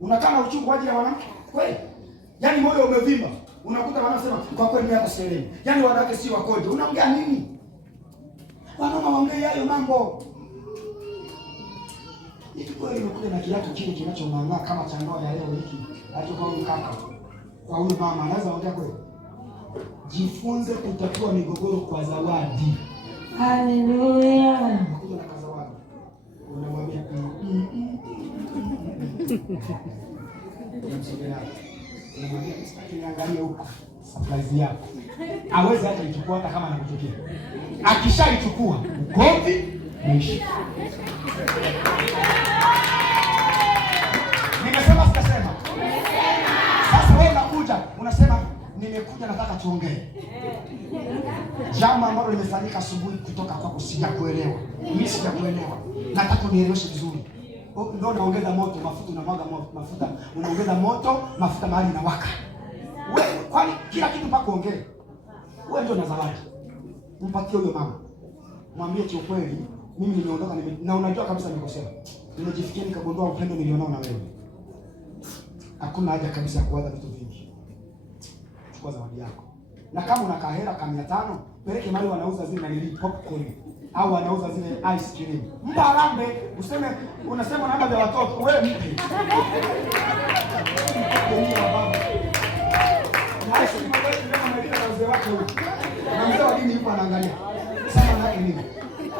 Unakaa na uchungu kwa ajili ya mwanamke? Kweli? Yaani moyo umevimba. Unakuta wanasema kwa kweli mimi hata sielewi. Yaani wanawake si wakoje. Unaongea nini? Wanaume waongee hayo mambo. Hivi kweli unakuja na kiatu kile kinachong'aa kama cha ndoa ya leo hiki. Hata kwa huyu kaka. Kwa huyu mama anaweza ongea kweli? Jifunze kutatua migogoro kwa zawadi. Haleluya. Unakuja na zawadi. Unamwambia unamsogea. Unamwambia niangalie huko. surprise yako. Hawezi hata ichukua hata kama anakuchukia. Akishaichukua, ugomvi umeisha. Nimesema sikasema? Sasa wewe unakuja, unasema nimekuja nataka tuongee. Jambo ambalo limefanyika asubuhi kutoka kwako sijakuelewa. Mimi sijakuelewa. Nataka unieleweshe vizuri. Ndio naongeza moto, mafuta unamwaga mafuta, unaongeza moto, mafuta mahali inawaka. Wewe kwani kila kitu mpaka ongee. Wewe ndio na zawadi. Mpatie huyo mama. Mwambie tu ukweli, mimi nimeondoka na unajua kabisa nimekosea. Nimejifikia nikagundua upendo nilionao na wewe. Hakuna haja kabisa ya kuwaza vitu vingi. Chukua zawadi yako. Na kama una kahera ka 500, peleke mahali wanauza zile nani popcorn au wanauza zile ice cream. Mpa arambe, unasema namba vya watoto, wewe mpe. Ndio baba. Na ice cream ndio mnalia na mzee wako huyo. Na mzee wa dini yupo anaangalia. Sasa nani nini?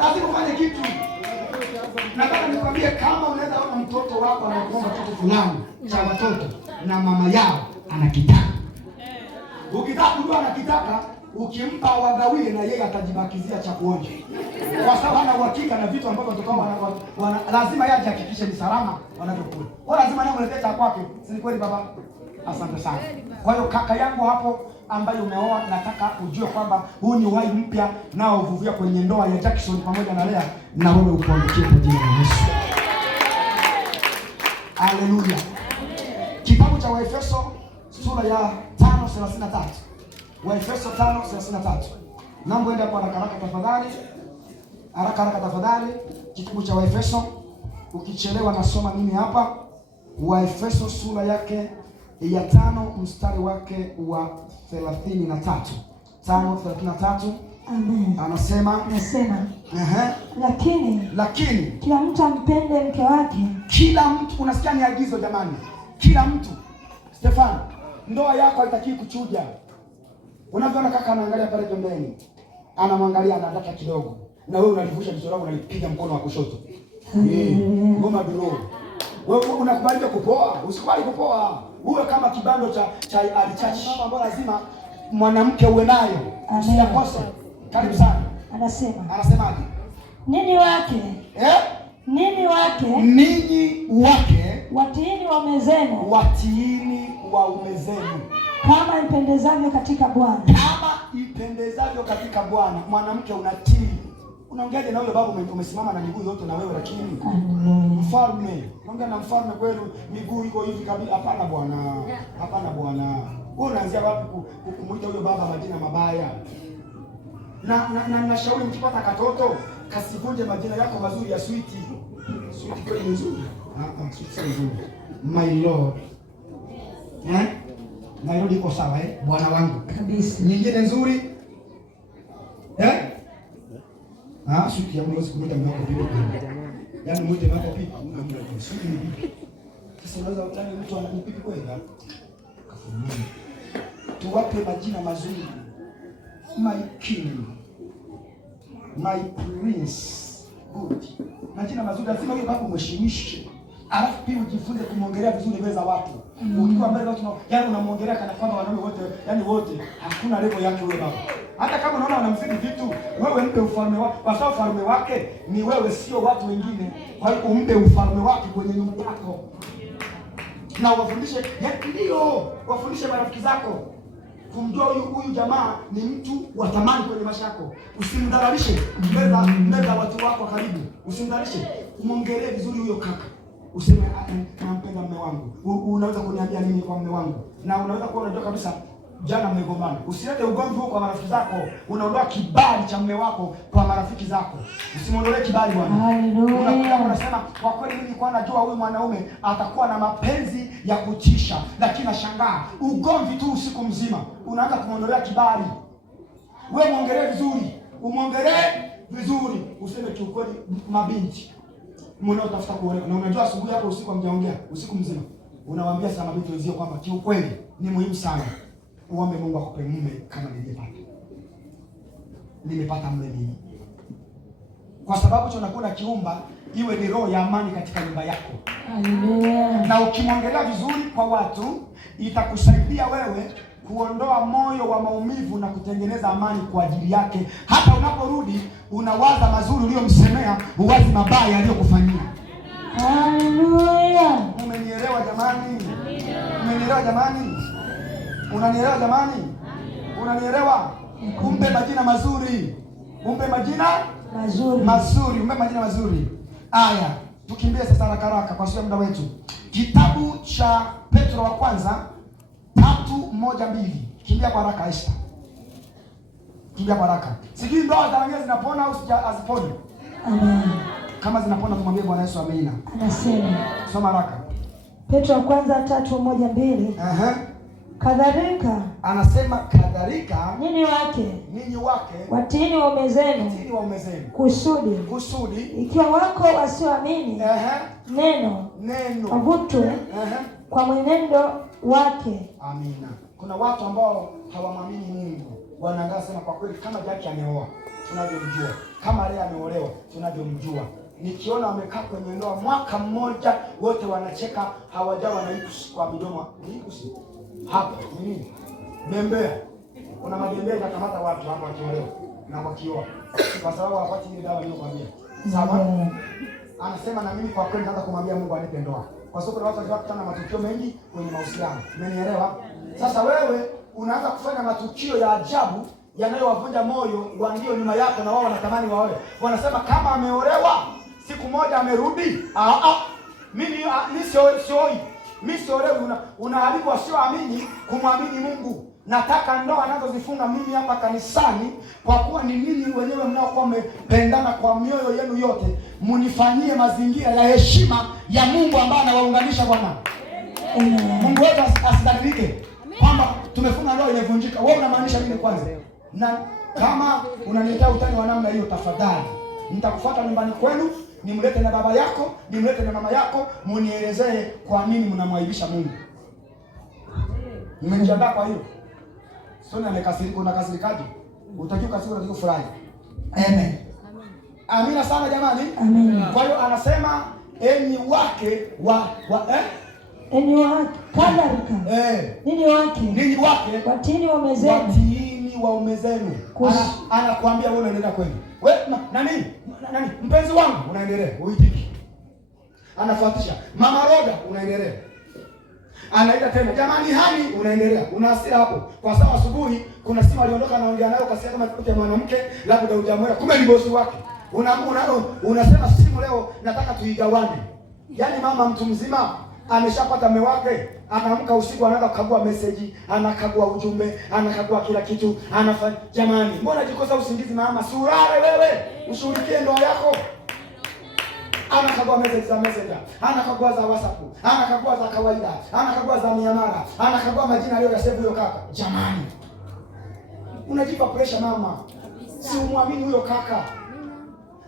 Lazima ufanye kitu. Nataka nikwambie kama unaweza ona mtoto wako anakuomba kitu fulani cha watoto na mama yao anakitaka. Ukitaka kujua anakitaka, ukimpa wagawie na yeye atajibakizia cha kuonja. Kwa sababu ana uhakika na vitu ambavyo watoto wao lazima yaje hakikishe ni salama wanavyokula. Kwa lazima naye mletee cha kwake. Si kweli baba? Asante sana. Kwa hiyo kaka yangu hapo ambaye umeoa, nataka ujue kwamba huu ni uhai mpya nao uvuvia kwenye ndoa ya Jackson pamoja na Lea, na wewe upondokie kwa jina la Yesu. Haleluya. Kitabu cha Waefeso sura ya 5:33. Waefeso 5:33. Naomba enda kwa haraka tafadhali. Haraka tafadhali. Kitabu cha Waefeso, ukichelewa nasoma mimi hapa. Waefeso sura yake ya 5 mstari wake wa 33. 5:33. Amen. Anasema lakini kila mtu ampende mke wake. Kila mtu, unasikia ni agizo jamani. Kila mtu. Stefano, ndoa yako haitaki kuchuja. Unavyoona kaka anaangalia pale pembeni. Anamwangalia anataka kidogo. Na wewe unalivusha jicho lako unalipiga mkono wa kushoto. Ngoma bilo. Wewe unakubali kupoa? Usikubali kupoa. Uwe kama kibando cha alichachi. Mambo ambayo lazima mwanamke uwe nayo. Usikose. Karibu sana. Anasemaje? Ninyi wake watiini waume zenu. Watiini waume zenu kama ipendezavyo katika Bwana. Kama ipendezavyo katika Bwana. Mwanamke unatii. Unaongeaje na yule baba umesimama na miguu yote na wewe lakini mfalme. Unaongea na mfalme kweli miguu iko hivi kabisa? Hapana bwana. Hapana bwana. Wewe unaanzia wapi kumuita yule baba majina mabaya? Na nashauri mkipata katoto kasivunje majina yako mazuri ya sweetie. Sweetie kweli nzuri. Sweetie nzuri. My lord. Nairobi iko sawa bwana wangu. Kabisa. Nyingine nzuri. Sweetie ya mlozi kumita mnako bibi. Yaani mwite mnako pipi. Sweetie ni bibi. Sasa unaweza utani mtu ananipipi kweli hapo. Kafumuni. Tuwape majina mazuri. My king, my prince, good. Majina mazuri lazima wewe baba umheshimishe. Alafu pia ujifunze kumwongelea vizuri mbele za watu. Ukiwa mbele za watu, yaani unamwongelea kana kwamba wanaume wote, yaani wote hakuna level yake wewe baba. Hata kama unaona wanamzidi vitu, wewe mpe ufalme wake. Kwa sababu ufalme wake ni wewe, sio watu wengine. Kwa hiyo umpe ufalme wake kwenye nyumba yako. Na wafundishe, ndio, wafundishe marafiki zako. Kumjua huyu jamaa ni mtu wa thamani kwenye maisha yako. Usimdharaulishe mbele za watu wako karibu. Usimdharaulishe. Muongelee vizuri huyo kaka. Useme nampenda mume wangu. Unaweza kuniambia nini kwa mume wangu? Na unaweza kuwa unajua kabisa jana mmegombana. Usilete ugomvi huko kwa marafiki zako. Unaondoa kibali cha mume wako kwa marafiki zako. Usimuondolee kibali bwana. Unakuja unasema kwa kweli mimi nilikuwa najua huyu mwanaume atakuwa na mapenzi ya kutisha, lakini nashangaa ugomvi tu usiku mzima. Unaanza kumuondolea kibali. Wewe muongelee vizuri. Umuongelee vizuri. Useme kiukweli mabinti. Mnaotafuta kuolewa. Na unajua asubuhi hapo usiku hamjaongea usiku mzima. Unawaambia sana mabinti wenzio kwamba kiukweli ni muhimu sana uombe Mungu akupe mume kama nimepata mume mimi. Kwa sababu tunakuna kiumba iwe ni roho ya amani katika nyumba yako. Haleluya. Na ukimwangalia vizuri kwa watu itakusaidia wewe kuondoa moyo wa maumivu na kutengeneza amani kwa ajili yake. Hata unaporudi unawaza mazuri uliyomsemea, uwazi mabaya aliyokufanyia. Haleluya. Umenielewa jamani? Umenielewa jamani? Unanielewa jamani? Unanielewa? Umpe majina mazuri. Umpe majina mazuri. Umpe majina mazuri. Aya, tukimbie sasa haraka kwa sababu muda wetu. Kitabu cha Petro wa kwanza 3:1-2. Kimbia kwa haraka Esther. Kimbia kwa haraka. Sijui ndoa za wengine zinapona au haziponi. Amen. Kama zinapona tumwambie Bwana Yesu amina. Anasema. Soma haraka. Petro wa kwanza 3:1-2. Kadhalika, anasema kadhalika ninyi wake watiini waume zenu kusudi ikiwa wako wasioamini neno wavutwe kwa mwenendo wake. Amina. Kuna watu ambao hawamwamini Mungu, wanaangalia sema kwa kweli kama Jaki ameoa tunavyomjua, kama Lea ameolewa tunavyomjua. Nikiona wamekaa kwenye ndoa mwaka mmoja wote wanacheka, hawajawa na ikusi kwa midomo. Ni ikusi hapa nini? Bembea. Kuna mabembea yanakamata watu hapa wakiolewa na wakioa. Kwa sababu hawapati ile dawa niliyokuambia. Sawa? Anasema na mimi kwa kweli nataka kumwambia Mungu anipe ndoa. Kwa sababu watu wanakutana na matukio mengi kwenye mahusiano. Umenielewa? Sasa wewe unaanza kufanya matukio ya ajabu yanayowavunja moyo wa ndio nyuma yako na wao wanatamani waoe. Wanasema kama ameolewa siku moja amerudi. Mimi sioi. Mimi siolewi. Unaharibu wasioamini kumwamini Mungu. Nataka ndoa anazozifunga mimi hapa kanisani, kwa kuwa ni mimi wenyewe mnaokuwa mmependana kwa mioyo yenu yote, munifanyie mazingira ya heshima ya Mungu ambaye anawaunganisha Bwana. Mungu wetu asidhalilike kwamba tumefunga ndoa imevunjika. Wewe unamaanisha nini kwanza? Na kama unaniletea utani wa namna hiyo, tafadhali nitakufuata nyumbani kwenu, nimlete na baba yako, nimlete na mama yako, munielezee kwa nini mnamwaibisha Mungu. Nimejiandaa kwa hiyo. Sio amekasirika, unakasirikaje? Utakiwa kasirika, unatakiwa furahi. Amen. Amina sana jamani. Amen. Kwa hiyo anasema enyi wake enyi wake kadhalika. Ninyi wake watiini waume zenu. Anakuambia wewe unaendelea kweli. Wewe nani? Mpenzi wangu unaendelea. Uitiki. Anafuatisha. Mama Roda unaendelea. Anaita tena jamani hani unaendelea. Una hasira hapo. Kwa sababu asubuhi kuna simu aliondoka anaongea nayo kasikia kama kitu cha mwanamke labda hujamwona. Kumbe ni bosi wake. Unasema simu leo nataka tuigawane. Yaani mama mtu mzima ameshapata mume wake, anaamka usiku anaanza kukagua message, anakagua ujumbe, anakagua kila kitu, anafanya jamani, mbona jikosa usingizi mama? Surare wewe, ushughulikie ndoa yako. Anakagua message za Messenger, anakagua za WhatsApp, anakagua za kawaida, anakagua za miamala, anakagua majina aliyoyasave huyo kaka. Jamani, unajipa pressure mama. Si umwamini huyo kaka.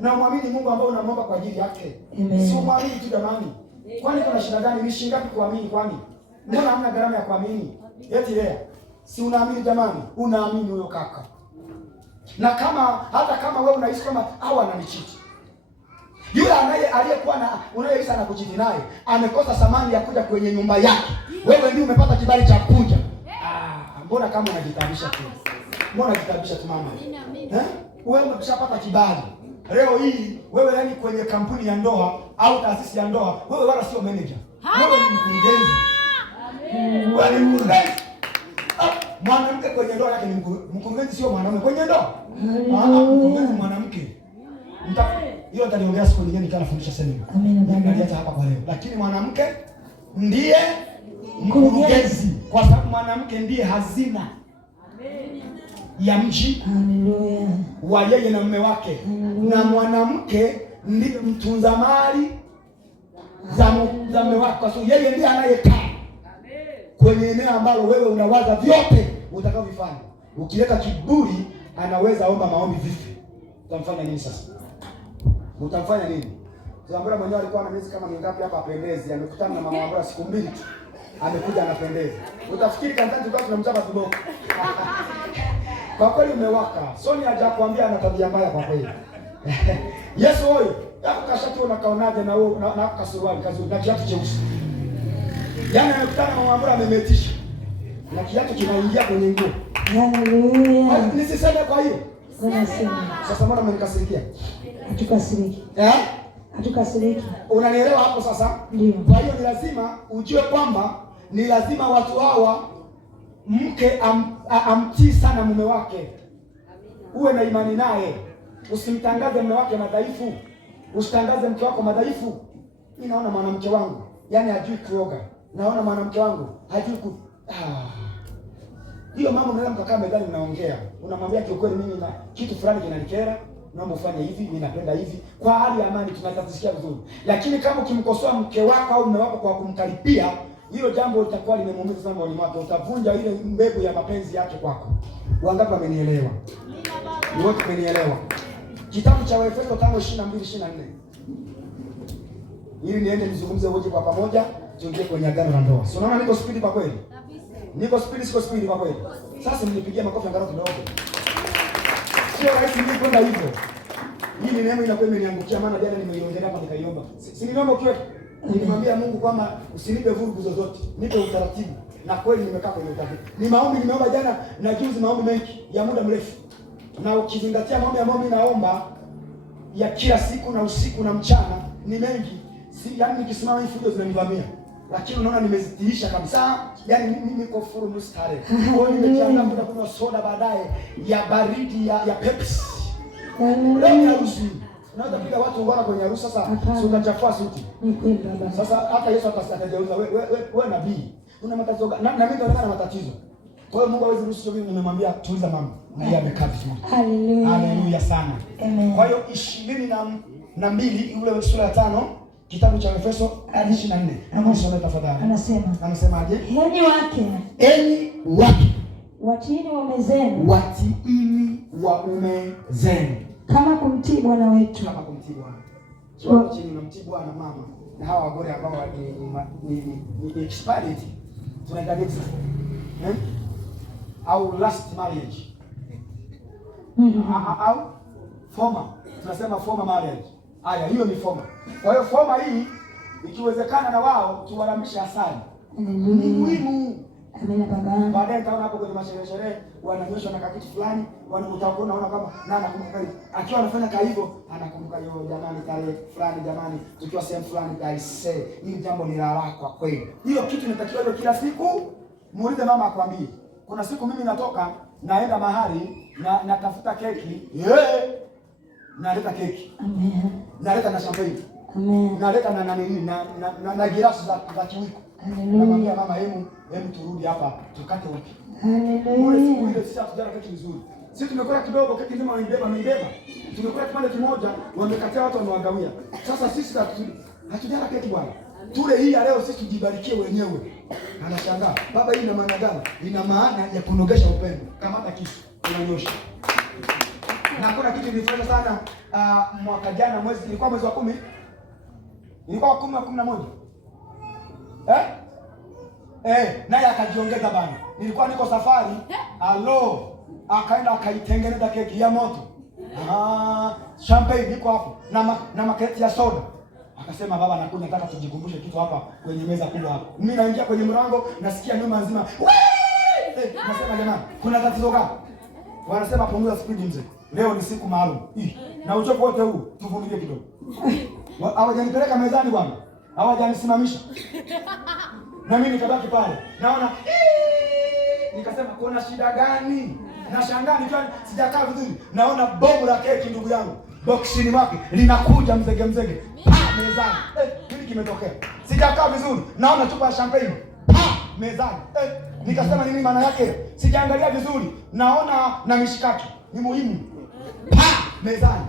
Na umwamini Mungu ambaye unamwomba kwa ajili yake. Si umwamini tu jamani. Kwani kuna shida gani? Ni shilingi ngapi kuamini kwani? Mbona hamna gharama ya kuamini? Eti leo. Si unaamini jamani? Unaamini huyo kaka. Na hata kama wewe unahisi kama au ananichiti. Yule aliyekuwa na unayehisi anakuchiti naye amekosa thamani ya kuja kwenye nyumba yake. Wewe ndio umepata kibali cha kuja. Mbona kama unajitabisha tu? Mbona unajitabisha tu mama? Wewe umeshapata kibali. Leo hii wewe yani kwenye kampuni ya ndoa au taasisi ya ndoa, wewe wala sio manager. Wewe ni mkurugenzi. Wewe ni mkurugenzi. Mwanamke kwenye ndoa yake ni mkurugenzi, sio mwanaume kwenye ndoa. Mkurugenzi mwanamke. Hiyo nitaliongea siku nyingine nikanafundisha semina. Nitaliacha hapa kwa leo. Lakini mwanamke ndiye mkurugenzi kwa sababu mwanamke ndiye hazina ya mji wa yeye na mume wake. Na mwanamke ndiye mtunza mali za mume wake, kwa sababu yeye ndiye anayekaa kwenye eneo ambalo wewe unawaza vyote utakavyofanya. Ukiweka kiburi, anaweza omba maombi vipi? Utamfanya nini sasa? Utamfanya nini? Tuambia mwenyewe alikuwa na miezi kama mingapi hapa apendezi, amekutana na mama Ambura siku mbili tu. Amekuja anapendeza. Utafikiri kanisani tulikuwa tunamchapa kiboko. Kwa kweli umewaka. Sonia hajakwambia ana tabia mbaya kwa kweli. Yesu huyo, yakashatu na kaonaje na wewe na kasuruali kazuri na kiatu cheusi. Yaani anakutana na mama Ambura amemetisha. na kiatu kinaingia kwenye nguo. Haleluya. Nisiseme kwa hiyo. Unasema. Sasa mbona mmenikasirikia? Hatukasiriki. Hatukasiriki. Unanielewa hapo sasa? Ndio. Kwa hiyo ni lazima ujue kwamba ni lazima watu hawa mke amtii sana mume wake. Uwe na imani naye. Usimtangaze mume wake madhaifu. Usitangaze mke wako madhaifu. Mimi naona mwanamke wangu yani hajui kuoga. Naona mwanamke wangu hajui hiyo mama, mnaweza mkakaa mezani mnaongea. Unamwambia kiukweli, mimi na kitu fulani kinanikera, naomba ufanye hivi, mimi napenda hivi. Kwa hali ya amani tunatasikia vizuri. Lakini kama ukimkosoa mke wako au mume wako kwa kumkaripia, hilo jambo litakuwa limemuumiza sana moyoni mwake. Utavunja ile mbegu ya mapenzi yake kwako. Wangapi wamenielewa? Ni wote wamenielewa. Kitabu cha Waefeso 5:22-24. Ili niende nizungumze wote kwa pamoja, tuingie kwenye agano la ndoa. Si unaona niko speed kwa kweli? Niko speed, siko speed kwa kweli. Sasa mnipigie makofi angalau kidogo. Sio rahisi mimi kwenda hivyo. Hii ni neema inakuwa imeniangukia, maana jana nimeiongelea hapa nikaiomba. Si niliomba ukiwe. Nilimwambia Mungu kwamba usinipe vurugu zozote. Nipe utaratibu. Na kweli nimekaa kwenye utaratibu. Ni maombi nimeomba jana na juzi, maombi mengi ya muda mrefu. Na ukizingatia maombi ambayo mimi naomba ya kila siku na usiku na mchana ni mengi. Yaani nikisimama hivi fujo zinanivamia. Lakini unaona nimezitiisha kabisa. Yaani mimi niko full mstari. Kwa hiyo nimejiandaa kwenda kunywa soda baadaye ya baridi ya Pepsi. Leo harusi. Unaweza kupiga watu ngoma kwenye harusi sasa. Si utachafua suti. Ni kweli baba. Sasa hata Yesu atajeuza wewe nabii. Una matatizo na mimi ndio na matatizo. Kwa hiyo Mungu hawezi ruhusu mimi, nimemwambia tuliza mama. Na yeye amekaa vizuri. Haleluya. Haleluya sana. Amen. Kwa hiyo 22 ule sura ya 5 kitabu cha Efeso 24. Anasema tafadhali. Anasemaje? Enyi wake. Watiini waume zenu. Watiini waume zenu. Kama kumtii Bwana wetu. Kama kumtii Bwana. Sio chini unamtii Bwana mama. Na hawa wagore ambao ni expired. Tunaita geti. Au last marriage. Au former. Tunasema former marriage. Haya, hiyo ni former. Kwa hiyo former hii ikiwezekana na wao tuwaramishe asali. Ni muhimu. Amina baba. Baadaye nitaona hapo kwenye masherehe wananyoshwa na kakiti fulani, utakuwa unaona kama na anakumbuka hivi. Akiwa anafanya ka hivyo, anakumbuka hiyo jamani tarehe fulani jamani, tukiwa sehemu fulani kaise. Hili jambo ni la kwa kweli. Hiyo kitu inatakiwa hiyo kila siku. Muulize mama akwambie. Kuna siku mimi natoka naenda mahali na natafuta keki. Naleta keki. Amen. Naleta na champagne. Amen. Naleta na girasi za kiwiko. Namwambia mama, hemu turudi hapa tukate upi. Haleluya. Ile sisi hatujala keki nzuri. Sisi tumekula kidogo, keki nzima wameibeba. Tumekula kipande kimoja, wamekatia watu wamewagawia. Sasa sisi hatujala keki bwana. Tule hii ya leo sisi tujibarikie wenyewe. Anashangaa, baba, hii ina maana gani? Ina maana ya kunogesha upendo. Kama hata kisu unanyosha. Na kuna kitu nilifanya sana mwaka jana ilikuwa mwezi wa 10. Ilikuwa 10 wa 11. Naye akajiongeza bana. Nilikuwa niko safari, akaenda akaitengeneza keki ya moto. Champagne iko hapo na maketi ya soda. Akasema, baba, nakuja nataka tujikumbushe kitu hapa kwenye meza kubwa hapa. Mimi naingia kwenye mlango, nasikia nyuma nzima. Nasema, jamani, kuna tatizo gani? Wanasema punguza speed mzee. Leo ni siku maalum. Na uchovu wote huu tuvumilie kidogo. Hawajanipeleka mezani bwana. Hawajanisimamisha. Na mimi nikabaki pale. Naona nikasema kuna shida gani? Nashangaa nikiwa sijakaa vizuri. Naona bomu la keki ndugu yangu. Boxini mwake linakuja mzege. Mezani. Nini kimetokea? Sijakaa vizuri. Naona chupa ya champagne. Mezani. Nikasema nini maana yake? Sijaangalia vizuri. Naona na mishikaki. Ni muhimu. Mezani.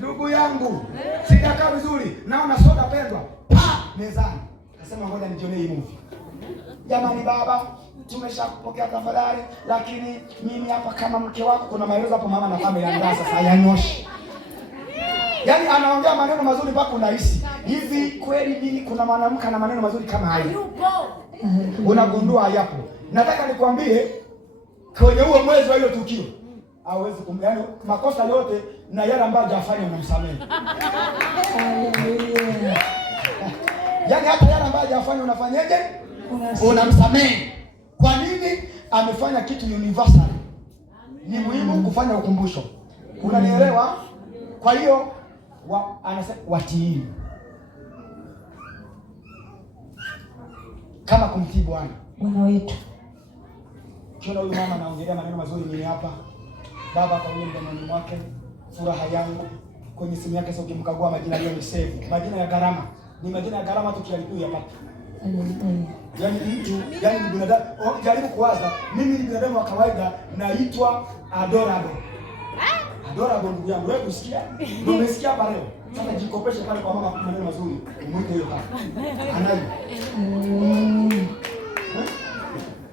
Ndugu yangu. Sijakaa vizuri. Naona soda pendwa. Mezani. Nasema ngoja nijionee hii movie. Jamani baba, tumeshapokea tafadhali, lakini mimi hapa kama mke wako kuna maelezo hapo mama na kama ya sasa yanyoshi. Yaani anaongea maneno mazuri mpaka unahisi. Hivi kweli mimi kuna mwanamke na maneno mazuri kama haya? Unagundua hayapo. Nataka nikwambie kwenye huo mwezi wa hiyo tukio hawezi yaani makosa yote na yale ambayo hajafanya unamsamehe. Yaani hata yale ambayo hajafanya unafanyaje? Unamsamehe. Kwa nini amefanya kitu universal? Ni muhimu kufanya ukumbusho. Unanielewa? Kwa hiyo anasema watii. Kama kumtii Bwana wetu. Kiona huyu mama anaongelea maneno mazuri mimi hapa. Baba kwa mdomoni mwake, furaha yangu. Kwenye simu yake sio ukimkagua majina yao ni save. Majina ya gharama. Ni majina ya gharama tu kialikuwa hapa. Yaani mtu, yaani ni binadamu. Jaribu kuwaza, mimi ni binadamu wa kawaida naitwa Adorable. Adorable ndugu yangu, wewe usikia? Ndio umesikia hapa leo. Sasa jikopeshe pale kwa mama maneno mazuri. Mwite hiyo hapa. Anayo.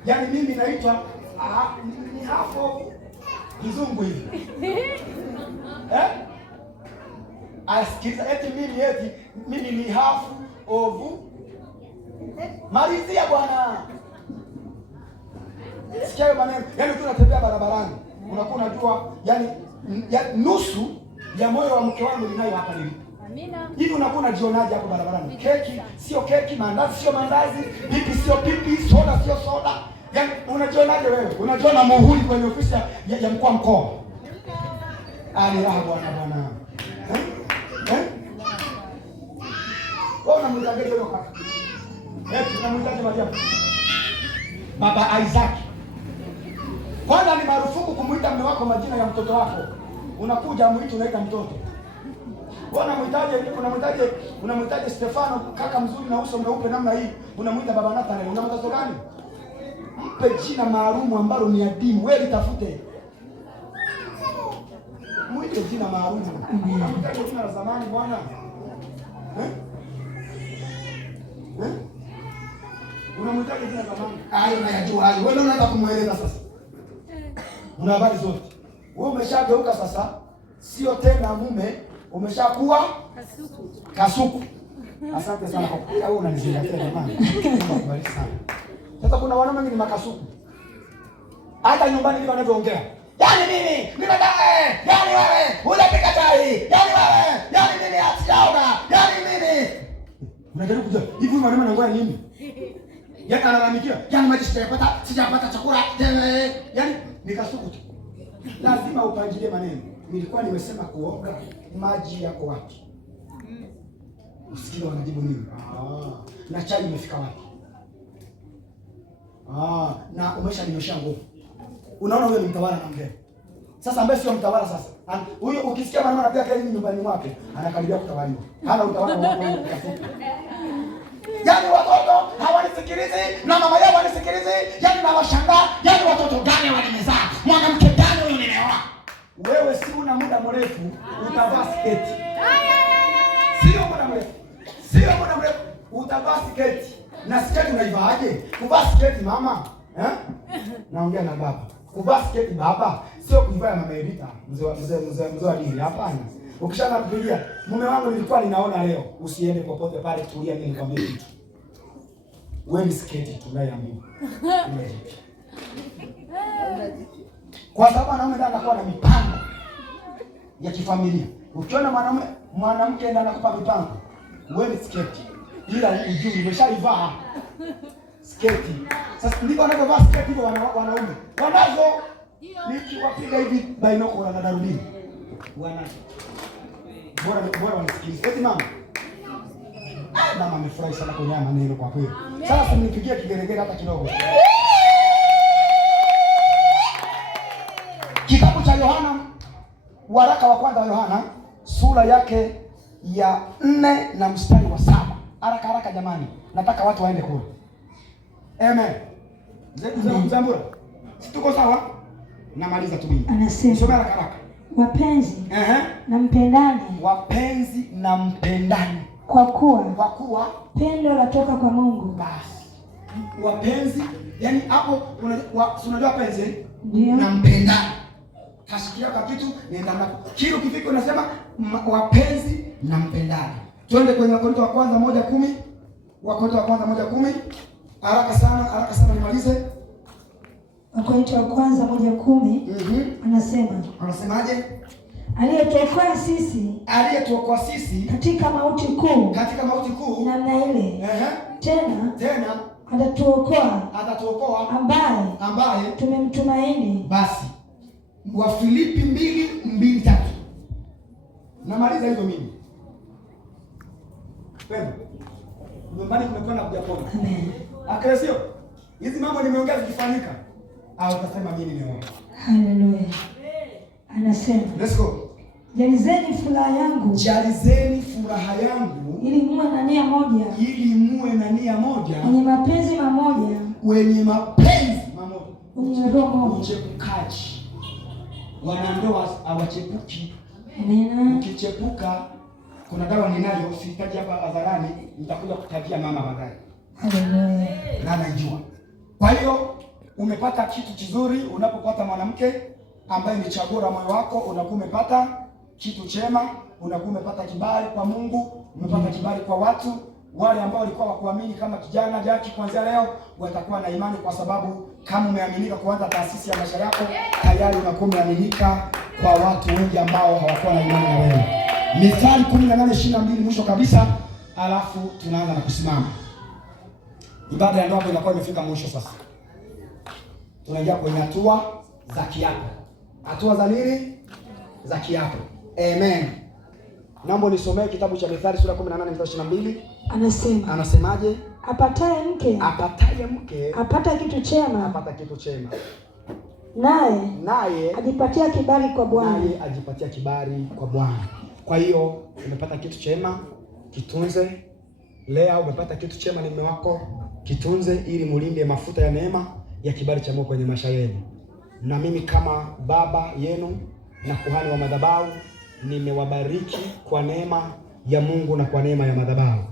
Yaani mimi naitwa ni hapo kizungu hivi. Asikiliza eti mimi ni half of malizia bwana. Sikia maneno. Yaani tunatembea barabarani. Unakuwa unajua yani nusu ya moyo wa mke wangu ninayo hapa nilipo. Amina. Hivi unakuwa unajionaje hapo barabarani? Keki sio keki, mandazi sio mandazi, pipi sio pipi, soda sio soda. Yaani unajionaje wewe? Unajiona muhuri kwenye ofisi ya mkuu wa mkoa. Ali raha bwana. Wewe unamwitaje leo kaka? Unamwitaje Maria? Baba Isaac. Kwanza ni marufuku kumuita mume wako majina ya mtoto wako. Unakuja muite unaita mtoto. Unamwitaje Stefano kaka mzuri na uso mweupe namna hii. Unamuita baba Nathaniel. Una mtoto gani? Mpe jina maalumu ambalo ni adimu. Wewe litafute. Muite jina maalumu. Unamwitaje jina la zamani bwana? Unamwitaje jina la zamani? Hayo unayajua hayo. Wewe unaanza kumueleza sasa. Una habari zote. Wewe umeshageuka sasa. Sio tena mume, umeshakuwa kasuku. Asante sana kwa kuja wewe unanizingatia jamani. Nakubariki sana. Sasa kuna wanaume wengi ni makasuku. Hata nyumbani ndivyo wanavyoongea. Yaani mimi, yaani wewe, unapika chai. Yaani wewe, yaani mimi hasijaona. Yaani mimi. Unajaribu kujua hivi maneno anaongea nini? Yaani analalamikia, yaani maji sijapata chakula. Yaani ni kasuku tu. Lazima upangilie maneno. Nilikuwa nimesema kuoga, maji yako wapi? Usikie wanajibu nini? Na chai imefika wapi? Na umeshanyoshia nguvu. Unaona huyo ni mtawala anaongea. Sasa ambaye sio mtawala sasa. Huyo ukisikia maneno anapiga kelele nyumbani mwake, anakaribia kutawaliwa. Hana utawala wa kutafuta. Yaani watoto hawanisikilizi na mama yao hawanisikilizi, yaani na washangaa, yaani watoto gani walimezaa? Mwanamke gani huyu nimeoa? Wewe si una muda mrefu utavaa sketi. Sio muda mrefu utavaa sketi. Na sketi unaivaaje? Kuvaa sketi mama, naongea na baba. Kuvaa sketi baba sio kuivaa mama Edita, mzee wa dini, hapana. Ukishaanza kupigia, mume wangu nilikuwa ninaona leo, usiende popote pale, tulia mimi nikwambie kitu. Wewe ni sketi tunayeamini. Kwa sababu wanaume ndio anakuwa na mipango ya kifamilia. Ukiona mwanamke ndio anakupa mipango, wewe ni sketi. Ila ujui umeshaivaa sketi. Sasa ndivyo wanavyovaa sketi hivyo wanaume. Wanazo nikiwapiga hivi bainokula na darubini. Wanazo. Bora wanisikilize. Eti mama. Mama amefurahi sana kwa nyama neno kwa kweli. Sasa mnipigie kigeregere hata kidogo. Kitabu cha Yohana, waraka wa kwanza wa Yohana, sura yake ya 4 na mstari wa 7. Haraka jamani. Nataka watu waende kule. Amen. Mzambura. Tuko sawa? Namaliza tu mimi. Anasema. Soma haraka. Wapenzi. Na mpendane. Wapenzi na mpendane. Kwa kuwa pendo latoka kwa Mungu. Basi. Wapenzi, yani hapo unajua wapenzi ndio na mpendane. Kashikia kwa kitu nenda nako. Kile ukifika unasema wapenzi na mpendane. Twende kwenye Wakorintho wa kwanza 1:10. Wakorintho wa kwanza 1:10. Haraka sana nimalize. Wakorintho wa kwanza 1:10. Anasemaje? Aliyetuokoa sisi katika mauti kuu. Namna ile. Tena atatuokoa ambaye tumemtumaini. Basi Wafilipi 2:2-3. Namaliza hizo mimi. Pendo. Nyumbani kumekuwa na kujapona. Amen. Akresio. Hizi mambo nimeongea zikifanyika. Au utasema mimi nimeona. Haleluya. Anasema, let's go. Jalizeni furaha yangu. Jalizeni furaha yangu. Ili muwe na nia moja. Ili muwe na nia moja. Wenye mapenzi mamoja. Wenye mapenzi mamoja. Wenye roho moja. Uchepukaji. Wanandoa hawachepuki. Amina. Ukichepuka kuna dawa ninayo, sihitaji hapa hadharani, nitakuja kutajia mama baadaye. Haleluya. Na anajua. Kwa hiyo umepata kitu kizuri unapopata mwanamke ambaye ni chaguo la moyo wako, unakuwa umepata kitu chema, unakuwa umepata kibali kwa Mungu, umepata kibali kwa watu. Wale ambao walikuwa wakuamini kama kijana Jaki, kuanzia leo watakuwa na imani, kwa sababu kama umeaminika kuanza taasisi ya maisha yako, tayari unakuwa umeaminika kwa watu wengi ambao hawakuwa na imani na wewe. Mithali 18:22 mwisho kabisa, alafu tunaanza na kusimama. Ibada ya ndoa inakuwa imefika mwisho sasa. Tunaingia kwenye hatua za kiapo. Hatua za nini? Za kiapo. Amen. Naomba nisomee kitabu cha Mithali sura 18:22. Anasemaje? Apataye mke apata kitu chema. Apata kitu chema. Naye ajipatia kibali kwa Bwana. Naye ajipatia kibali kwa Bwana. Kwa hiyo umepata kitu chema, kitunze. Leo umepata kitu chema ni mume wako, kitunze ili mulinde mafuta ya neema ya kibali cha Mungu kwenye maisha yenu. Na mimi kama baba yenu na kuhani wa madhabahu nimewabariki kwa neema ya Mungu na kwa neema ya madhabahu.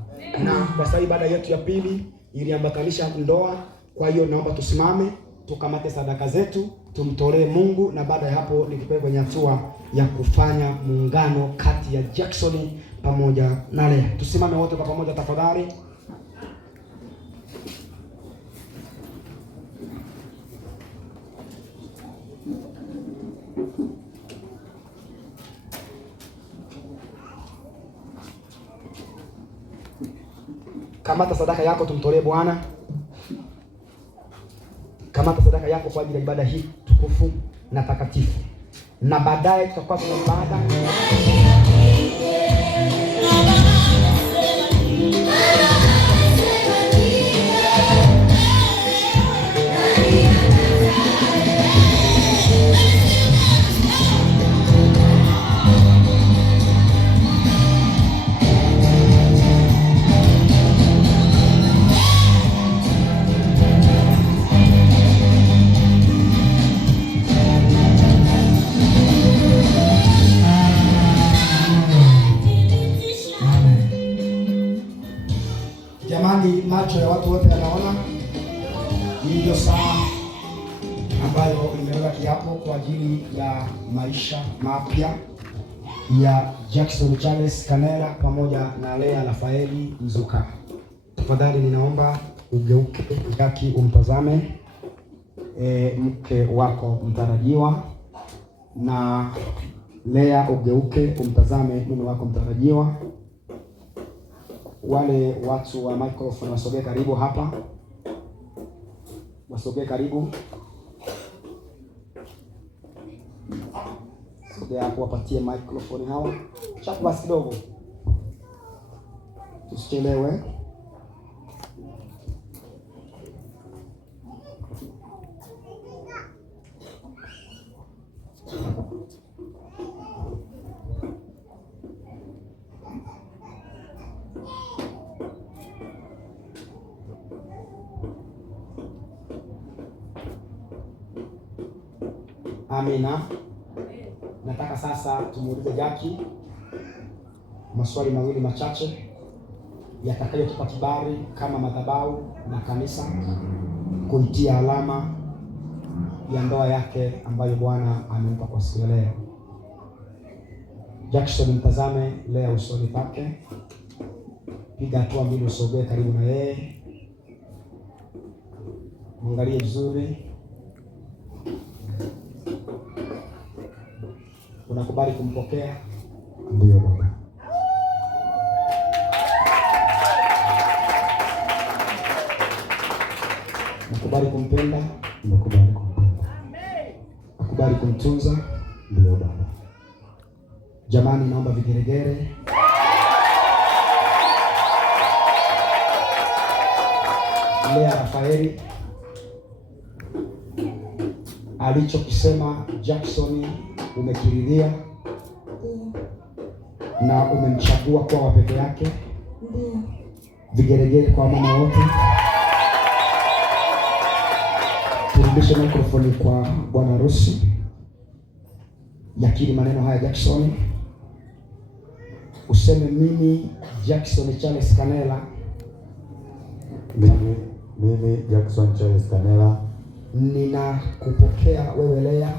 Na kwa sababu ibada yetu ya pili iliambatanisha ndoa, kwa hiyo naomba tusimame, tukamate sadaka zetu, tumtolee Mungu, na baada ya hapo nikipeleka kwenye hatua ya kufanya muungano kati ya Jackson pamoja na Lea. Tusimame wote kwa pamoja tafadhali. Kamata sadaka yako tumtolee Bwana. Kamata sadaka yako kwa ajili ya ibada hii tukufu na takatifu. Na baadaye tutakuwa kwenye ibada. Jamani, macho ya watu wote yanaona. Hii ndio saa ambayo imeweka kiapo kwa ajili ya maisha mapya ya Jackson Charles Kanela pamoja na Lea Rafaeli Mzuka. Tafadhali ninaomba ugeuke Jaki umtazame mke wako mtarajiwa, na Lea ugeuke umtazame mume wako mtarajiwa. Wale watu wa microphone wasogee karibu hapa. Wasogee karibu. Sogea hapo, wapatie microphone hawa. Chapu basi kidogo. Tusichelewe. Amina. Nataka sasa tumuulize Jaki maswali mawili machache yatakayotupa kibali kama madhabahu na kanisa kuitia alama ya ndoa yake ambayo Bwana amempa kwa siku ya leo. Jackson, mtazame Lea usoni pake. Piga hatua mbili usogee karibu na yeye. Mwangalie vizuri. Unakubali kumpokea? Ndio baba. Nakubali kumpenda. Nakubali kumpenda. Nakubali kumtunza. Ndio Baba. Jamani, naomba vigeregere. Lea Rafaeli alichokisema Jackson umekiridhia na umemchagua kwa wapeke yake. Vigeregere kwa mama wote. Turudishe mikrofoni kwa bwana harusi. Yakini maneno haya Jackson. Useme mimi Jackson Charles Kanela. Mimi Jackson Charles Kanela. Ninakupokea wewe Lea.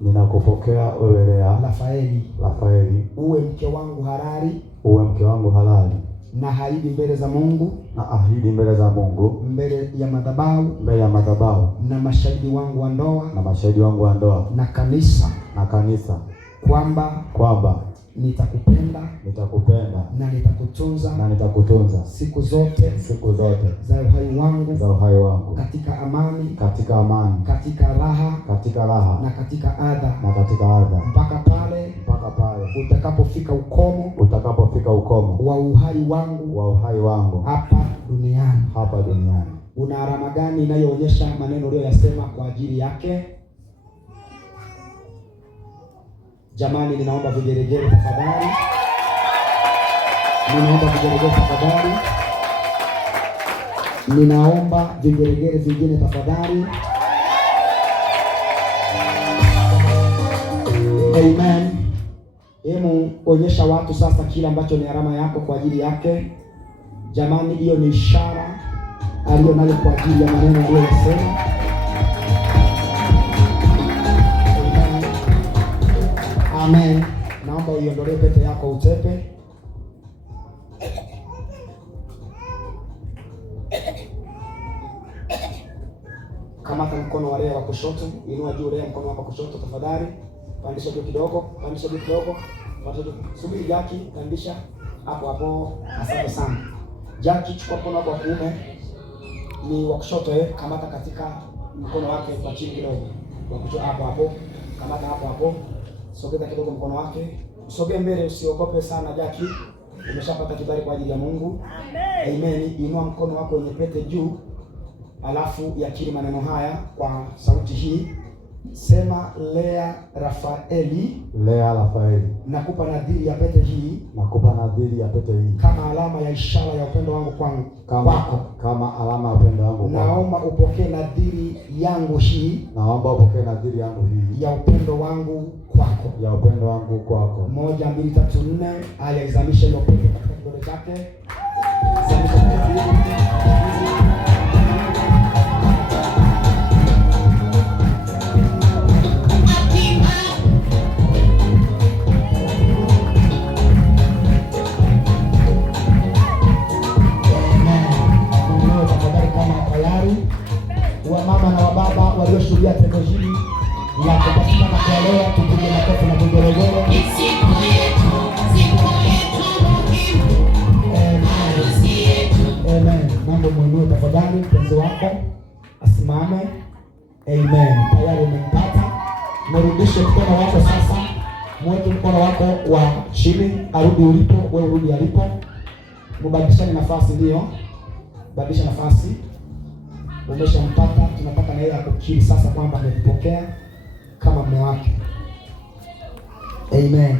Ninakupokea wewe Lea Rafaeli. Uwe mke wangu halali. Uwe mke wangu halali. Na ahidi mbele za Mungu. Na ahidi mbele za Mungu. Mbele ya madhabahu. Mbele ya madhabahu. Na mashahidi wangu wa ndoa. Na mashahidi wangu wa ndoa. Na kanisa. Na kanisa. Kwamba nitakupenda na nitakutunza siku zote za uhai wangu katika amani, katika raha na katika adha mpaka pale utakapofika ukomo wa uhai wangu hapa duniani. Una alama gani inayoonyesha maneno uliyoyasema kwa ajili yake? Jamani, ninaomba vigeregere tafadhali. Ninaomba vigeregere vingine tafadhali. Amen. Hemu onyesha watu sasa kile ambacho ni alama yako kwa ajili yake. Jamani, hiyo ni ishara aliyo nayo kwa ajili ya maneno aliyosema. Amen. Naomba uiondolee pete yako utepe. Kamata mkono wa Lea wa kushoto, inua juu Lea mkono wako wa kushoto tafadhali. Pandisha juu kidogo, pandisha juu. Subiri Jackie, pandisha hapo. Asante sana. Jackie, chukua mkono wako wa kuume. Ni wa kushoto kamata katika mkono wake kwa chini kidogo. Wa kushoto hapo. Kamata hapo. Sogeza kidogo mkono wake. Usogee mbele, usiogope sana Jackie. Umeshapata kibali kwa ajili ya Mungu. Amen. Inua mkono wako wenye pete juu. Alafu yakiri maneno haya kwa sauti hii. Sema Lea Rafaeli. Nakupa nadhiri ya pete hii. Kama alama ya ishara ya upendo wangu kwako. Naomba upokee nadhiri yangu hii. Ya upendo wangu kwako. 1, 2, 3, 4. Alizamisha hiyo pete katika kidole chake. Mama na wababa walioshuhudia tendo hili la kupatikana kwa Lea, tupige makofi na vigelegele. Amen. Mambo muinue tafadhali, mpenzi wako asimame. Amen. Tayari umempata. Mrudishe mkono wako sasa. Mweke mkono wako wa chini, arudi ulipo, wewe urudi alipo. Mbadilishane nafasi, ndio. Badilisha nafasi. Umeshampata, tunataka na yeye akukiri sasa kwamba amekupokea kama mume wake. Amen.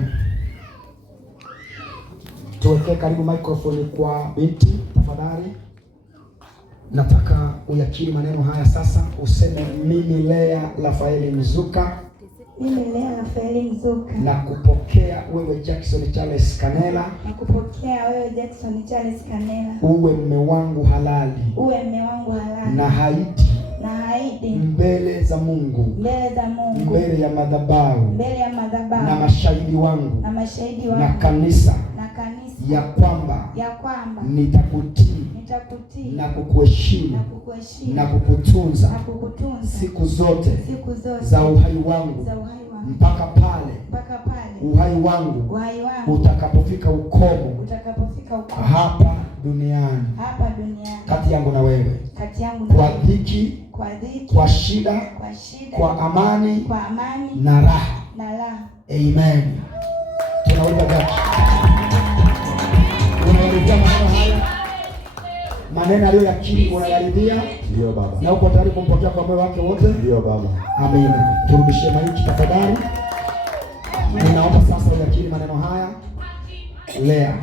Tuweke karibu microphone kwa binti tafadhali. Nataka uyakiri maneno haya sasa, useme mimi Lea Rafaeli Mzuka. Nakupokea wewe Jackson Charles Kanela. Uwe mume wangu halali. Na haidi mbele za Mungu. Mbele ya madhabahu. Na mashahidi wangu. Na kanisa. Ya kwamba nitakutii na kukuheshimu na kukutunza siku zote za uhai wangu mpaka pale uhai wangu utakapofika ukomo hapa duniani kati yangu na wewe. kati yangu na kwa dhiki, kwa shida, kwa amani na raha. Amen. Tunaomba Baba. Unaelekea maneno haya, maneno aliyoyakiri unayaridhia? Ndio Baba. Na uko tayari kumpokea kwa moyo wake wote? Ndio Baba. Amen. Turudishie maiki tafadhali. Ninaomba sasa uyakiri maneno haya. Lea,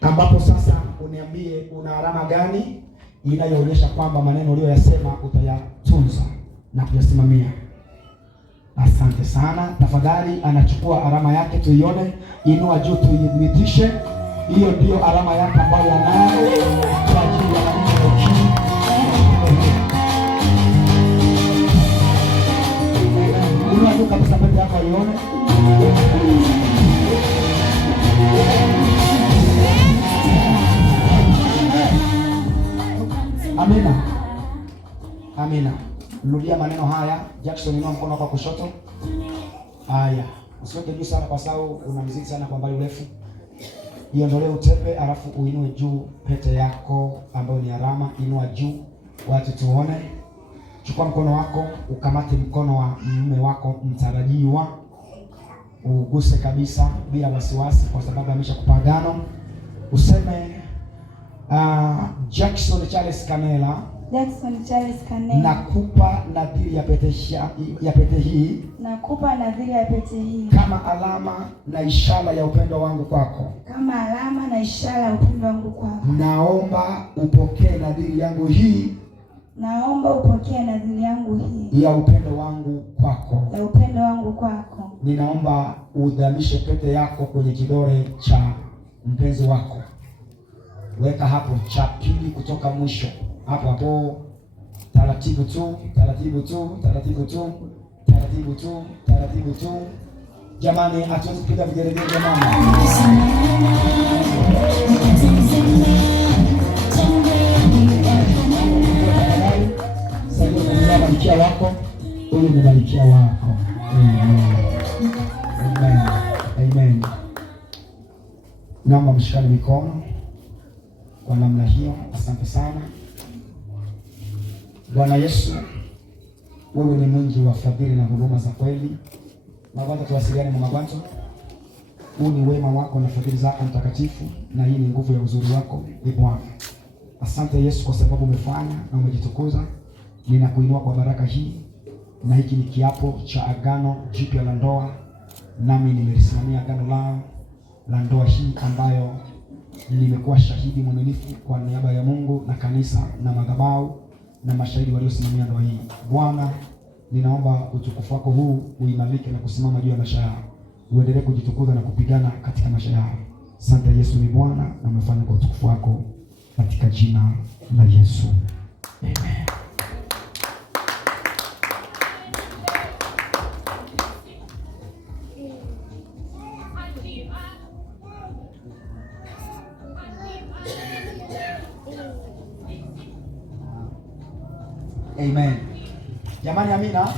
ambapo sasa uniambie una alama gani inayoonyesha kwamba maneno uliyoyasema utayatunza na kuyasimamia. Asante sana. Tafadhali anachukua alama yake tuione, inua juu tuidhibitishe. Hiyo ndio alama yake ambayo anayo kwa ajili ya maneno ya ukimwi. Inua juu kabisa mbele yako ione. Amina. Amina. Rudia maneno haya. Jackson, inua mkono wako kushoto. Haya. Usiweke juu sana kwa sababu unamzidi sana kwa mbali urefu. Iondolee utepe alafu uinue juu pete yako ambayo ni alama. Inua juu watu tuone. Chukua mkono wako, ukamate mkono wa mume wako mtarajiwa. Uguse kabisa bila wasiwasi kwa sababu ameshakupa agano. Useme Jackson Charles Kanela, nakupa nadhiri ya pete hii, kama alama na ishara ya upendo wangu kwako. Naomba upokee nadhiri yangu hii ya upendo wangu kwako. Ninaomba udhamishe pete yako kwenye kidole cha mpenzi wako. Weka hapo cha pili kutoka mwisho. Hapo. Taratibu tu. Jamani, hatuwezi kupiga vigelegele jamani. Sasa ndio malikia wako. Huyu ni malikia wako. Amen. Naomba mshikane mikono kwa namna hiyo. Asante sana. Bwana Yesu, wewe ni mwingi wa fadhili na huruma za kweli. Magwanza tuwasiliane magwanza. Huu ni wema wako na fadhili zako mtakatifu, na hii ni nguvu ya uzuri wako, Bwana. Asante Yesu kwa sababu umefanya na umejitukuza. Ninakuinua kwa baraka hii, na hiki ni kiapo cha agano jipya la ndoa, nami nimelisimamia agano lao la ndoa hii ambayo nimekuwa shahidi mwaminifu kwa niaba ya Mungu na kanisa na madhabahu na mashahidi waliosimamia ndoa hii. Bwana, ninaomba utukufu wako huu uimarike na kusimama juu ya maisha yao. Uendelee kujitukuza na kupigana katika maisha yao. Asante Yesu ni Bwana na umefanya kwa utukufu wako, katika jina la Yesu. Amen. Amen. Jamani, amina.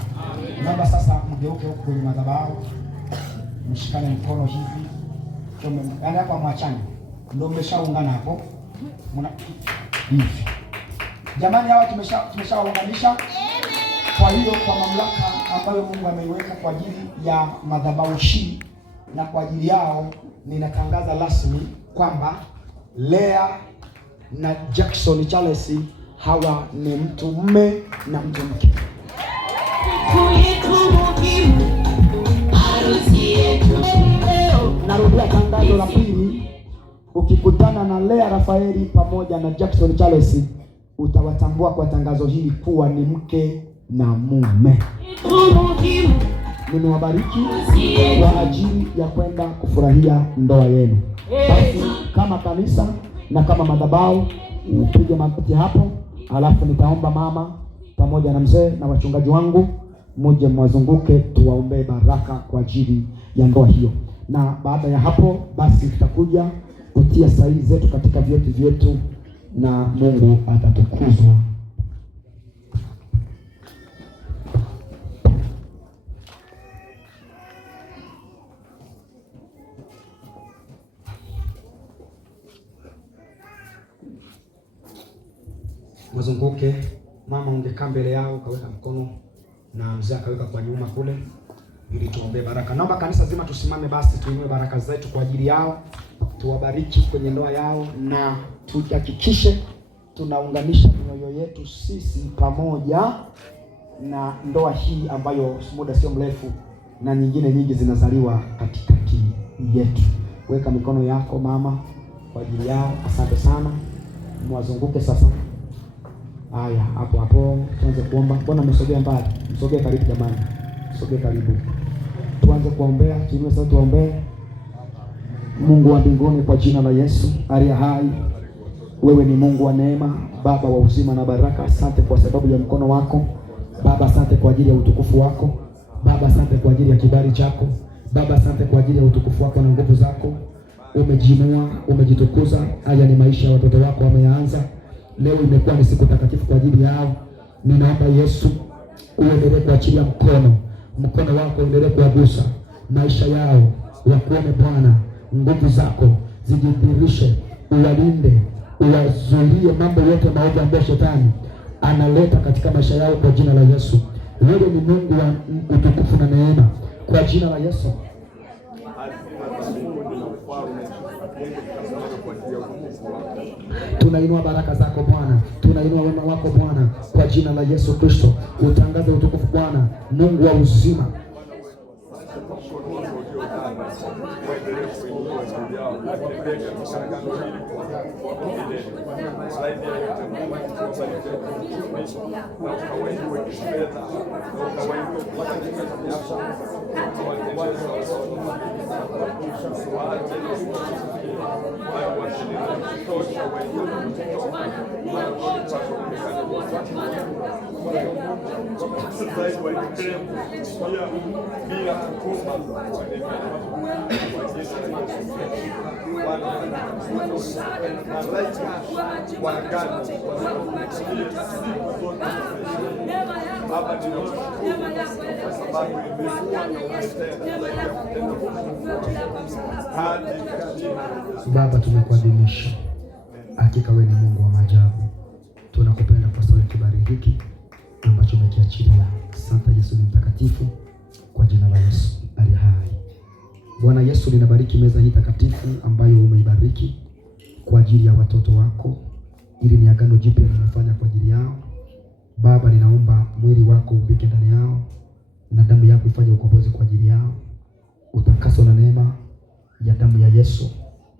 Naomba sasa mgeuke huko kwenye madhabahu. Mshikane mkono hivi. Yaani hapa mwachane. Ndio mmeshaungana hapo. Mna hivi. Jamani, hawa tumeshawaunganisha. Amen. Kwa hiyo kwa mamlaka ambayo Mungu ameiweka kwa ajili ya madhabahu hii na kwa ajili yao, ninatangaza rasmi kwamba Lea na Jackson Charles hawa ni mtu mume na mtu mke. Narudia tangazo la pili. Ukikutana na Lea Rafaeli pamoja na Jackson Charles, utawatambua kwa tangazo hili kuwa ni mke na mume. Nimewabariki kwa ajili ya kwenda kufurahia ndoa yenu. Basi kama kanisa na kama madhabahu, upige magoti hapo. Alafu nitaomba mama pamoja na mzee na wachungaji wangu mmoja mwazunguke tuwaombee baraka kwa ajili ya ndoa hiyo. Na baada ya hapo basi tutakuja kutia sahihi zetu katika vyeti vyetu na Mungu atatukuzwa. wazunguke. Mama ungekaa mbele yao kaweka mkono na mzee akaweka kwa nyuma kule ili tuombe baraka. Naomba kanisa zima tusimame basi tuinue baraka zetu kwa ajili yao. Tuwabariki kwenye ndoa yao na tuhakikishe tunaunganisha mioyo yetu sisi pamoja na ndoa hii ambayo muda sio mrefu na nyingine nyingi zinazaliwa katikati yetu. Weka mikono yako mama kwa ajili yao. Asante sana. Mwazunguke sasa. Haya, hapo hapo tuanze kuomba. Mbona msogea mbali? Msogee karibu jamani. Msogee karibu. Tuanze kuombea, tuinue sauti tuombee. Mungu wa mbinguni, kwa jina la Yesu aliye hai, wewe ni Mungu wa neema, Baba wa uzima na baraka. Asante kwa sababu ya mkono wako Baba, asante kwa ajili ya utukufu wako Baba, asante kwa ajili ya kibali chako Baba, asante kwa ajili ya utukufu wako na nguvu zako. Umejinua, umejitukuza. Haya ni maisha ya watoto wako wameanza. Leo imekuwa ni siku takatifu kwa ajili yao. Ninaomba Yesu uendelee kuachilia mkono wako uendelee kuwagusa maisha yao, wakuone Bwana, nguvu zako zijidhihirishe, uwalinde, uwazuie mambo yote maovu ambayo shetani analeta katika maisha yao kwa jina la Yesu. Wewe ni Mungu wa utukufu na neema kwa jina la Yesu. Tunainua baraka zako Bwana, tunainua wema wako Bwana kwa jina la Yesu Kristo. Utangaze utukufu Bwana, Mungu wa uzima. Baba, tunakuadhimisha. Hakika wewe ni Mungu wa maajabu. Tunakupenda kwa sababu ya kibali hiki ambacho umekiachilia. Asante Yesu ni mtakatifu, kwa jina la Yesu aliye hai. Bwana Yesu, ninabariki meza hii takatifu ambayo umeibariki kwa ajili ya watoto wako. Ili ni agano jipya nimefanya kwa ajili yao. Baba, ninaomba mwili wako umbike ndani yao na damu yako ifanye ukombozi kwa ajili yao. Utakaso na neema ya damu ya Yesu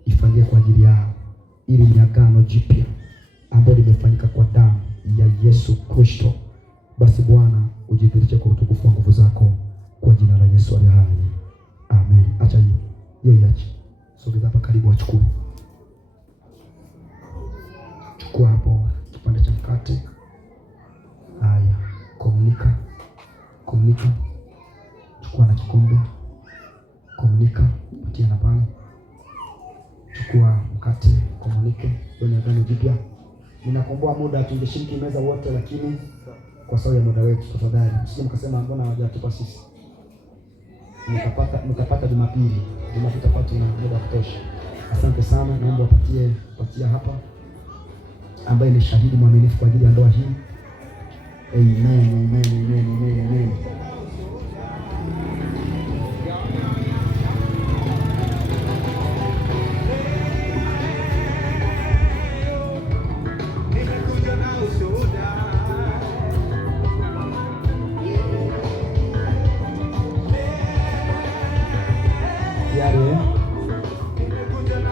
ifanyike kwa ajili yao. Ili ni agano jipya ambalo limefanyika kwa damu ya Yesu Kristo. Basi Bwana, ujidhihirishe kwa utukufu wa nguvu zako kwa jina la Yesu aliye hai. Amen. Acha hiyo iache. Sogeza hapa karibu wachukue. Chukua hapo kipande cha mkate. Haya, komunika. Chukua na kikombe. Komunika, patia na pale. Chukua mkate, komunike. Kwenye agano jipya. Ninakomboa muda tungeshiriki meza wote, lakini kwa sababu ya muda wetu tafadhali msije mkasema mbona hawajatupa sisi. Mtapata Jumapili tutakuwa tuna muda wa kutosha. Asante sana. Naomba patia hapa ambaye ni shahidi mwaminifu kwa ajili ya ndoa hii. Amen.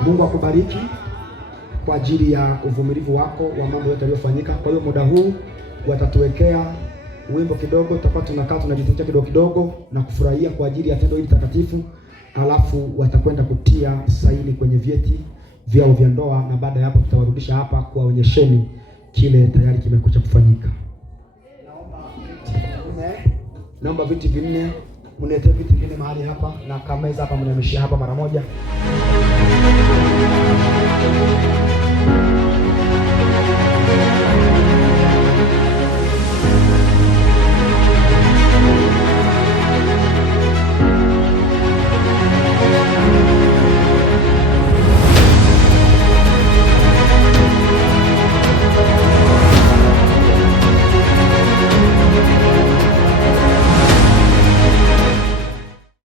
Mungu akubariki kwa ajili ya uvumilivu wako wa mambo yote yaliyofanyika. Kwa hiyo muda huu watatuwekea wimbo kidogo, tutakuwa tunakaa tunajitetea kidogo na kufurahia kwa ajili ya tendo hili takatifu. Alafu watakwenda kutia saini kwenye vyeti vyao vya ndoa, na baada ya hapo tutawarudisha hapa kuwaonyesheni kile tayari kimekuja kufanyika. Naomba viti vinne, mnete viti vinne mahali hapa na kameza hapa, mnameshia hapa mara moja.